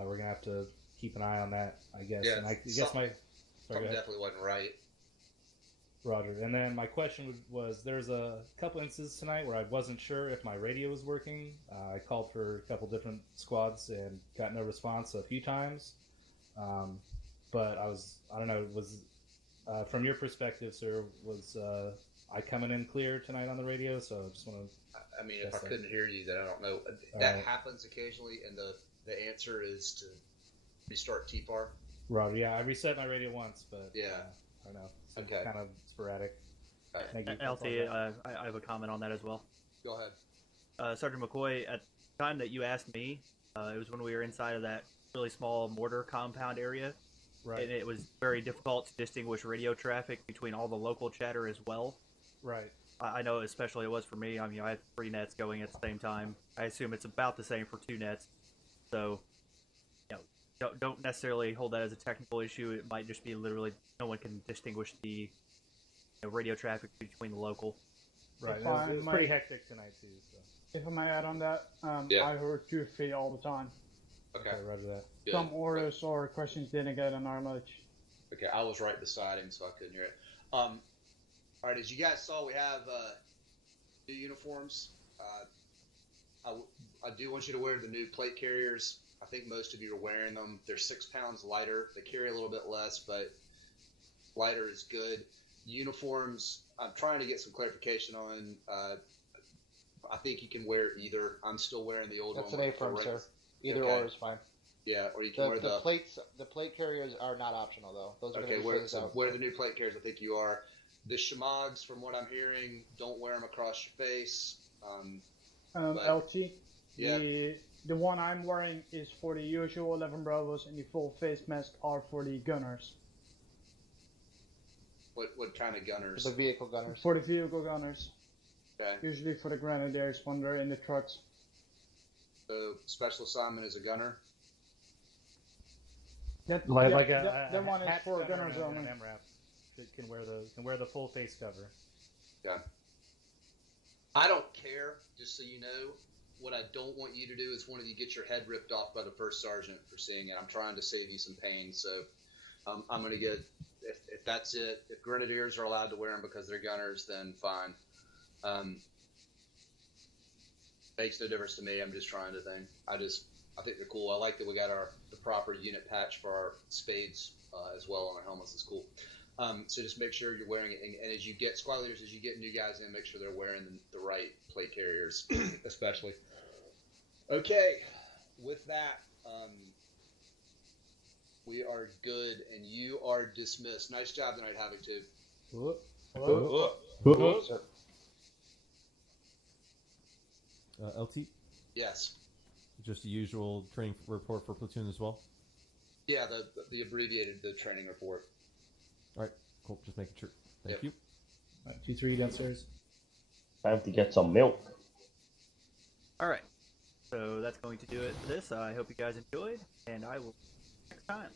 we're gonna have to keep an eye on that, I guess. Yeah, and I guess something definitely wasn't right. Roger. And then my question was, there's a couple instances tonight where I wasn't sure if my radio was working. I called for a couple different squads and got no response a few times. But I don't know, from your perspective, sir, was I coming in clear tonight on the radio? So I just want to... I mean, if I couldn't hear you, then I don't know. That happens occasionally, and the answer is to restart TPAR. Roger, yeah, I reset my radio once, but yeah, I don't know. It's kind of sporadic. Thank you. LT, I have a comment on that as well. Go ahead. Sergeant McCoy, at the time that you asked me, it was when we were inside of that really small mortar compound area. Right. And it was very difficult to distinguish radio traffic between all the local chatter as well. Right. I know especially it was for me. I mean, I had 3 nets going at the same time. I assume it's about the same for 2 nets. So, don't necessarily hold that as a technical issue. It might just be literally no one can distinguish the radio traffic between the local. Right. It was pretty hectic tonight, too. So. If I may add on that, I heard 2-3 all the time. Okay, roger that. Good. Some orders or questions didn't get an armage. Okay, I was right beside him, so I couldn't hear it. All right, as you guys saw, we have new uniforms. I do want you to wear the new plate carriers. I think most of you are wearing them. They're 6 pounds lighter. They carry a little bit less, but lighter is good. Uniforms, I'm trying to get some clarification on. I think you can wear either. I'm still wearing the old one. That's an A-firm, sir. Either or is fine. Yeah, or you can wear the plates. The plate carriers are not optional though. Those are okay. Wear the new plate carriers. I think you are. The shamags, from what I'm hearing, don't wear them across your face. LT. Yeah. The one I'm wearing is for the usual 11 Bravos, and the full face mask are for the gunners. What kind of gunners? The vehicle gunners. For the vehicle gunners. Okay. Usually for the grenadiers when they're in the trucks. So special assignment is a gunner. That one is for gunners only. An MRAP can wear the full face cover. Yeah. I don't care. Just so you know, what I don't want you to do is one of you get your head ripped off by the first sergeant for seeing it. I'm trying to save you some pain, so I'm going to get. If that's it, if grenadiers are allowed to wear them because they're gunners, then fine. Makes no difference to me. I'm just trying to think. I think they're cool. I like that we got the proper unit patch for our spades as well on our helmets. It's cool. So just make sure you're wearing it. And as you get squad leaders, as you get new guys in, make sure they're wearing the right plate carriers, especially. Okay, with that, we are good, and you are dismissed. Nice job tonight, Havoc, too. LT? Yes. Just the usual training report for platoon as well? Yeah, the abbreviated training report. All right, cool. Just making sure. Thank you. All right, 2-3 downstairs. Time to get some milk. All right. So that's going to do it for this. I hope you guys enjoyed, and I will see you next time.